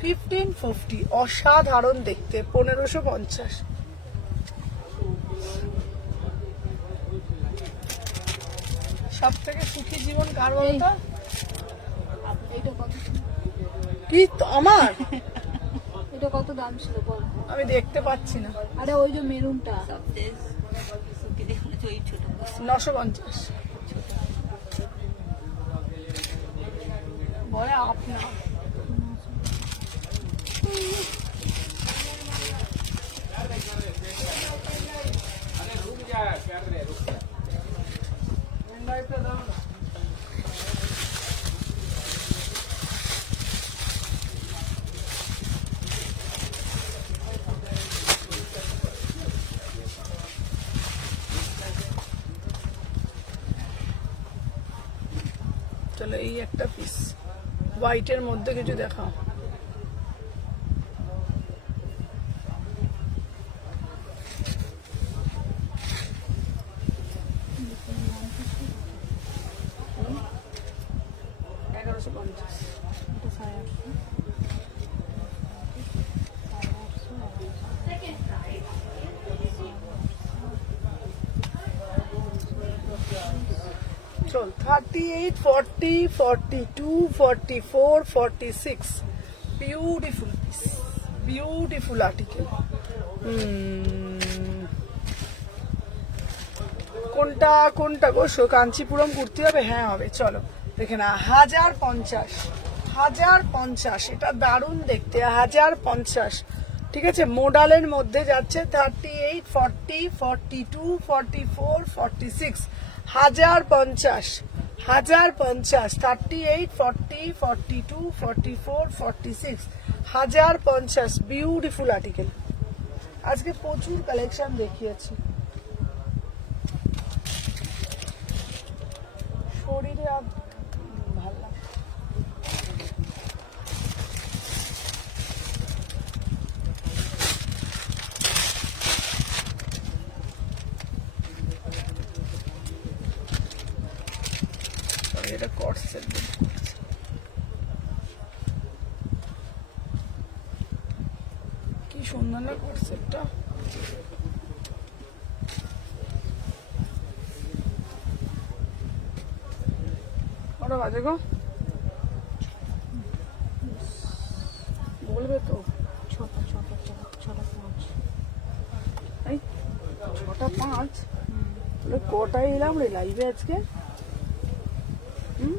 1550, অসাধারণ দেখতে, 1550। সব থেকে সুখী জীবন কার বলতো? এটা কত, কি আমার? এটা কত দাম ছিল বল? আমি দেখতে পাচ্ছি না। আরে ওই যে মেরুনটা, সবচেয়ে সুখী দেখুন ওই ছোট 950। अरे रुक जा क्या करे रुक जा दाम ना চলো এই একটা পিস হোয়াইটের মধ্যে কিছু দেখাও। এটা 850 চল 38, 40, 42, 44, 46 বিউটিফুল পিস, বিউটিফুল আর্টিকেল। কোনটা কোনটা গো? কাঞ্চিপুরম কুর্তি হবে? হ্যাঁ হবে, চলো দেখে না। 1050, 1050, এটা দারুণ দেখতে। 1050, ঠিক আছে। মোডালের মধ্যে যাচ্ছে 38, 40, 42, 44, 46, 1050, 1050, 38, 40, 42, 44, 46, 1050, বিউটিফুল আর্টিকেল। আজকে প্রচুর কালেকশন দেখিয়েছি। শরীরে আর ভালো লাগে। এটা কটসেট কি সুন্দর না কটসেটটা। ওটা বাজে গো বলবে তো? ছটা 5 এই 6টা 5 তাহলে কটায় এলাম রে লাইভে আজকে? হুম,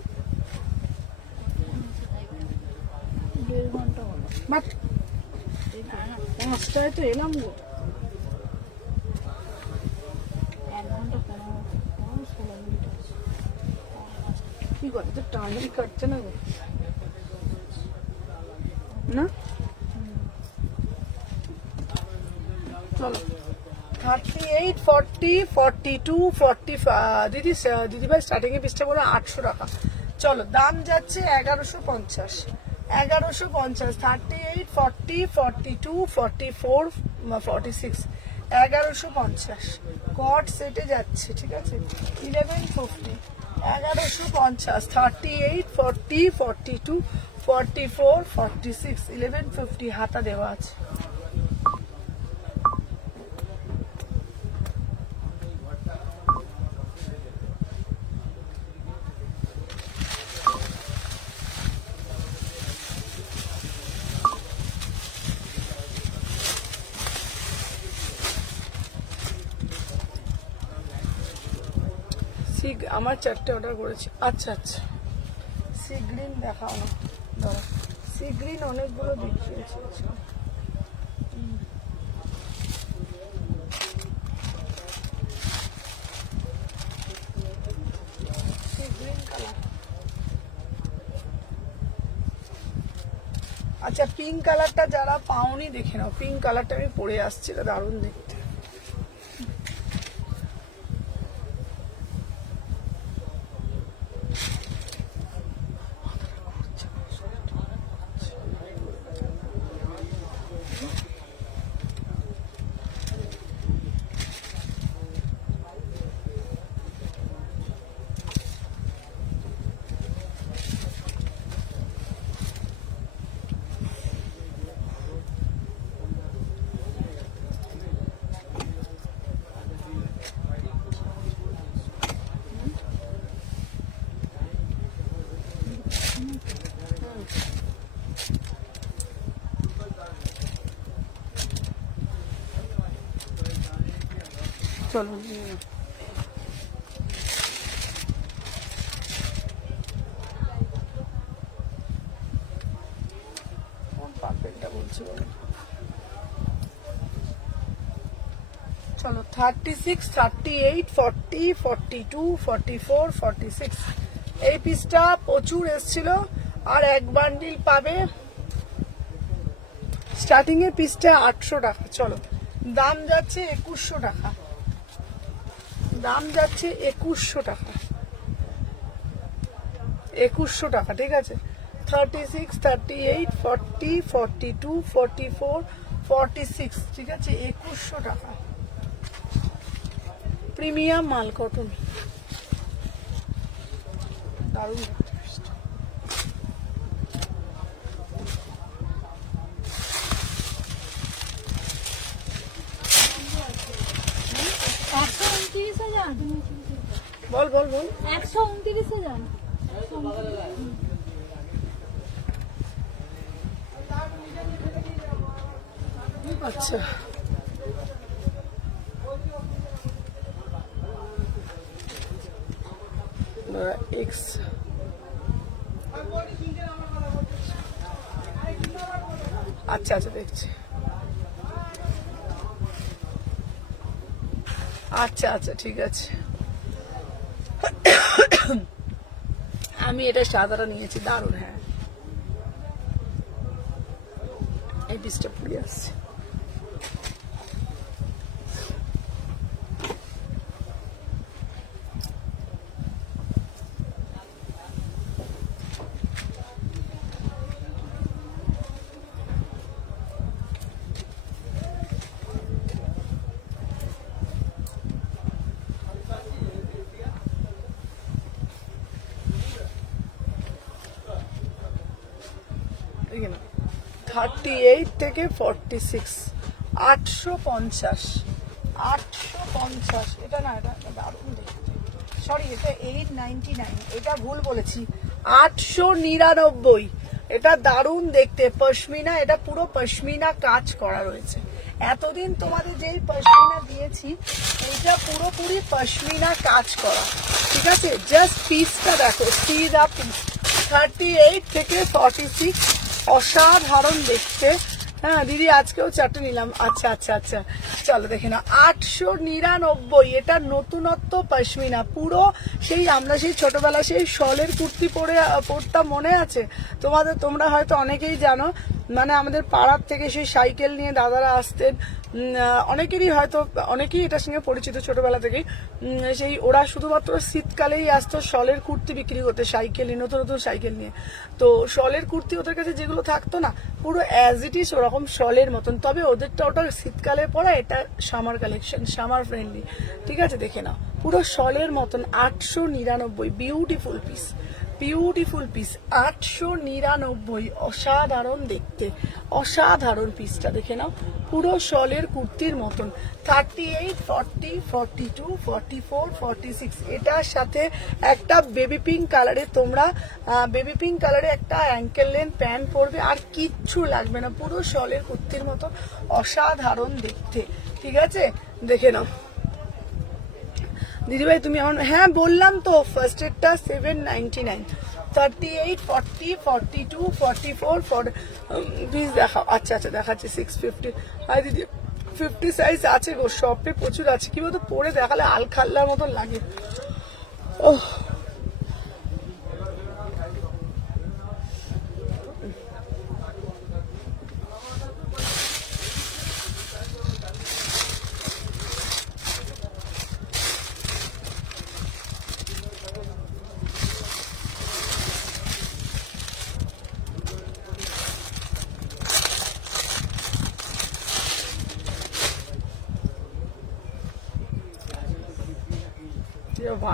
1.5 ঘন্টা হলো। বাট 5টায় তো এলাম গো। 1 ঘন্টা 16 মিনিট আছে। কি করে তো টাইম কাটছে না গো না। চলো 38, 40, 42, 45 দিদিভাই স্টার্টিং এ পিসটা বলো 800 টাকা। চলো দাম যাচ্ছে 1150, 1150, 38, 40, 42, 44, 46, 1150 কট সেটে যাচ্ছে, ঠিক আছে। 1150, 1150, 38, 40, 42, 44, 46, 1150 হাতা দেওয়া আছে। আমার 4টে অর্ডার করেছি। আচ্ছা আচ্ছা, সি গ্রিন দেখাও না, দাঁড়া। সি গ্রিন অনেকগুলো দেখিয়েছি। Sea green colour. আচ্ছা পিঙ্ক কালারটা যারা পাওনি দেখে নাও, পিঙ্ক কালারটা আমি পরে আসছি, এটা দারুণ দেখতে। চলো নাম্বারটা বলছি বলো। চলো 36, 38, 40, 42, 44, 46 এই পিসটা প্রচুর এসছিল। আর এক বান্ডিল পাবে, স্টার্টিং এর পিসটা 800 টাকা। চলো দাম যাচ্ছে 2100 টাকা, দাম যাচ্ছে 2100 টাকা, 2100 টাকা, ঠিক আছে। 36, 38, 40, 42, 44, 46, ঠিক আছে, 2100 টাকা। প্রিমিয়াম মাল কটন, দারুণ। একশো 29,000। বল বল বল। 129,000। আচ্ছা এক্স, আচ্ছা আচ্ছা দেখছি, আচ্ছা আচ্ছা ঠিক আছে। আমি এটা সাদাটা নিয়েছি, দারুণ। হ্যাঁ এই পিসটা পুড়ে আসছে। দেখে না, 38 থেকে 46, 850, 850। এটা না, এটা দারুণ দেখতে, সরি এটা 899, এটা ভুল বলেছি, 899। এটা দারুণ দেখতে, পশমিনা, এটা পুরো পশমিনা কাজ করা রয়েছে। এতদিন তোমাদের যেই পশমিনা দিয়েছি এটা পুরোপুরি পশমিনা কাজ করা, ঠিক আছে। জাস্ট পিসটা দেখো, সি দা পিস। 38 থেকে 46, অসাধারণ দেখতে। হ্যাঁ দিদি আজকেও চারটে নিলাম, আচ্ছা আচ্ছা আচ্ছা। চলো দেখে না, 899। এটা নতুনত্ব পশমিনা পুরো। সেই আমরা সেই ছোটবেলা সেই শলের কুর্তি পরতাম, মনে আছে তোমাদের? তোমরা হয়তো অনেকেই জানো, মানে আমাদের পাড়ার থেকে সেই সাইকেল নিয়ে দাদারা আসতেন, অনেকেরই হয়তো, অনেকেই এটার সঙ্গে পরিচিত ছোটবেলা থেকেই। সেই ওরা শুধুমাত্র শীতকালেই আসতো শলের কুর্তি বিক্রি করতে, সাইকেল নিয়ে, নতুন নতুন সাইকেল নিয়ে। তো শলের কুর্তি ওদের কাছে যেগুলো থাকতো না, পুরো অ্যাজ ইট ইজ ওরকম শলের মতন, তবে ওদেরটা ওটা শীতকালে পরা, এটা সামার কালেকশন, সামার ফ্রেন্ডলি, ঠিক আছে। দেখে নাও, পুরো শলের মতন। 899, বিউটিফুল পিস, বিউটিফুল পিস, 899, অসাধারণ দেখতে, অসাধারণ পিসটা দেখে নাও, পুরো শলের কুর্তির মতন। 38, 40, 42, 44, 46। এটার সাথে একটা বেবি পিঙ্ক কালারে, তোমরা বেবি পিঙ্ক কালারে একটা অ্যাঙ্কেল লেন্থ প্যান্ট পরবে, আর কিচ্ছু লাগবে না, পুরো শলের কুর্তির মতন, অসাধারণ দেখতে, ঠিক আছে। দেখে নাও দিদিভাই তুমি আমার, হ্যাঁ বললাম তো, ফার্স্ট এডটা 799, 38, 40, 42, 44, প্লিজ দেখাও। আচ্ছা আচ্ছা দেখাচ্ছি, 650। হাই দিদি 50 সাইজ আছে গো, শপে প্রচুর আছে, কি বলতো পরে দেখালে আলখাল্লার মতন লাগে। ওহ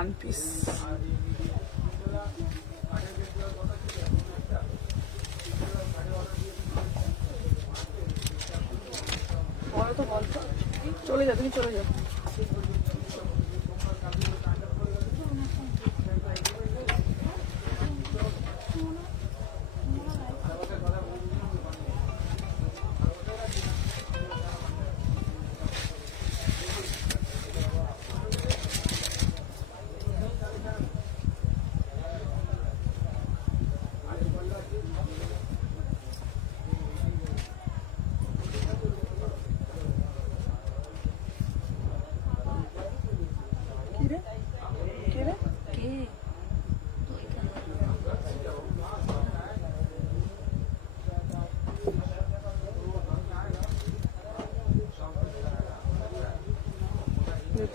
1 piece। বলো তো, বলতো, চলে যাও, তুমি চলে যাও।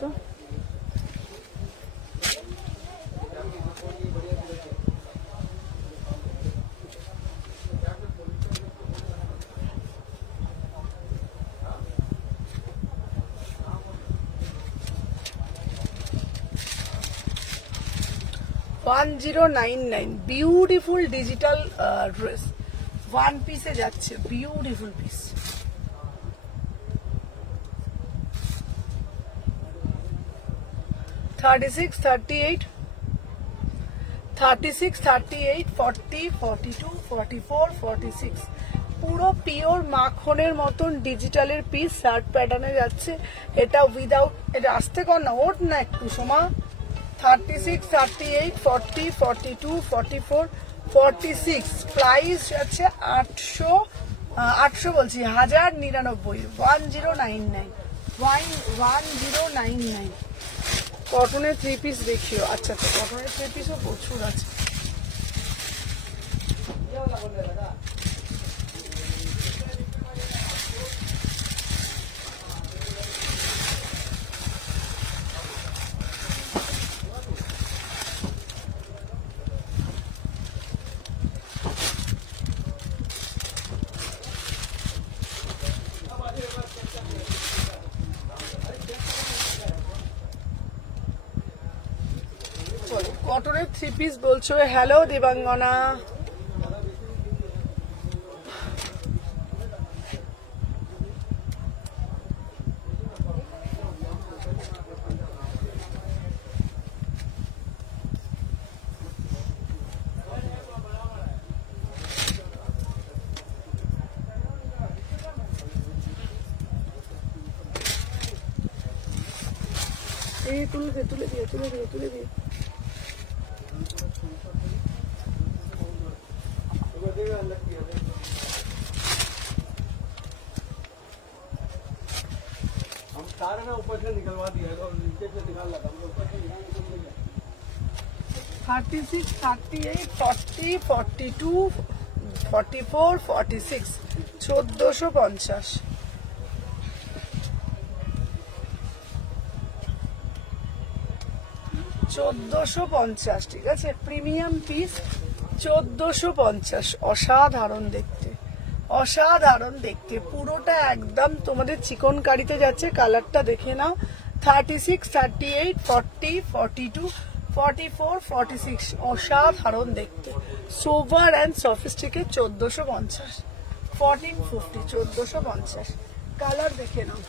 তো। $1099 বিউটিফুল ডিজিটাল ড্রেস, ওয়ান পিসে যাচ্ছে, বিউটিফুল পিস। 36, 38, 40, 42, 44, 46 পুরো পিওর মাখনের মতন ডিজিটালের পিস, শার্ট প্যাটার্নে যাচ্ছে। এটা উইদাউট, এটা আসতে কর না, ওঠ না একটু সোমা। 36, 38, 40, 42, 44, 46 প্রাইস আছে 800 বলছি 1099, 1099, 1099। কটনের 3 পিস দেখিও। আচ্ছা আচ্ছা, কটনের 3 পিসও প্রচুর আছে। কটনের 3 পিস বলছো। হ্যালো দেবাঙ্গনা, এই তুলে দিয়ে তুলে দিয়ে তুলে দিয়ে তুলে দিয়ে। हम सारे ना ऊपर से निकलवा दिया और नीचे से निकाल लगा, हम ऊपर से निकाल के ले गए। 36, 38, 40, 42, 44, 46 1450। $1450, ঠিক আছে, প্রিমিয়াম পিস 1450। অসাধারণ দেখতে, অসাধারণ দেখতে, পুরোটা একদম তোমাদের চিকন কারিতে যাচ্ছে। কালারটা দেখে নাও। 36, 38, 40, 42, 44, 46 অসাধারণ দেখতে, সোভার অ্যান্ড সফিস্টিকেট। 1450, 1450, 1450। কালার দেখে নাও।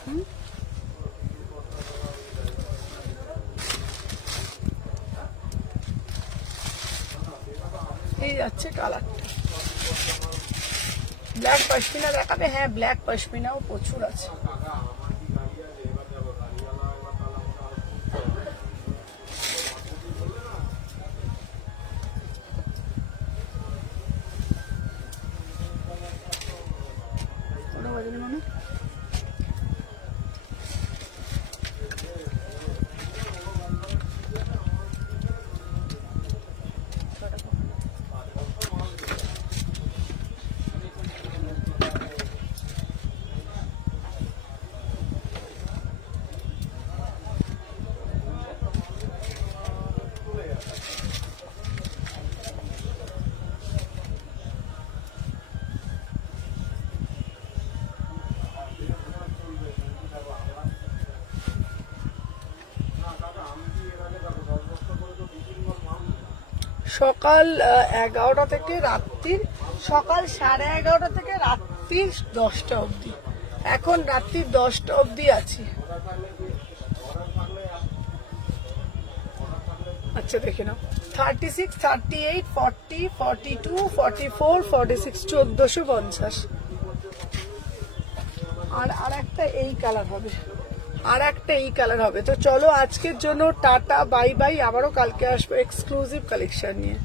এই যাচ্ছে কালারটা। ব্ল্যাক পশমিনা দেখাবে? হ্যাঁ, ব্ল্যাক পশমিনাও প্রচুর আছে। ওটা বাজারে মানে সকাল 11টা থেকে রাত্রির, সকাল 11:30 থেকে রাত্রির 10টা অবধি। এখন রাত্রির 10টা অবধি আছি। আচ্ছা দেখে নাও। 36, 38, 40, 42, 44, 46 1450। আর একটা এই কালার হবে, আর একটা এই কালার হবে। তো চলো আজকের জন্য টাটা, বাই বাই। আবারও কালকে আসবো এক্সক্লুসিভ কালেকশন নিয়ে।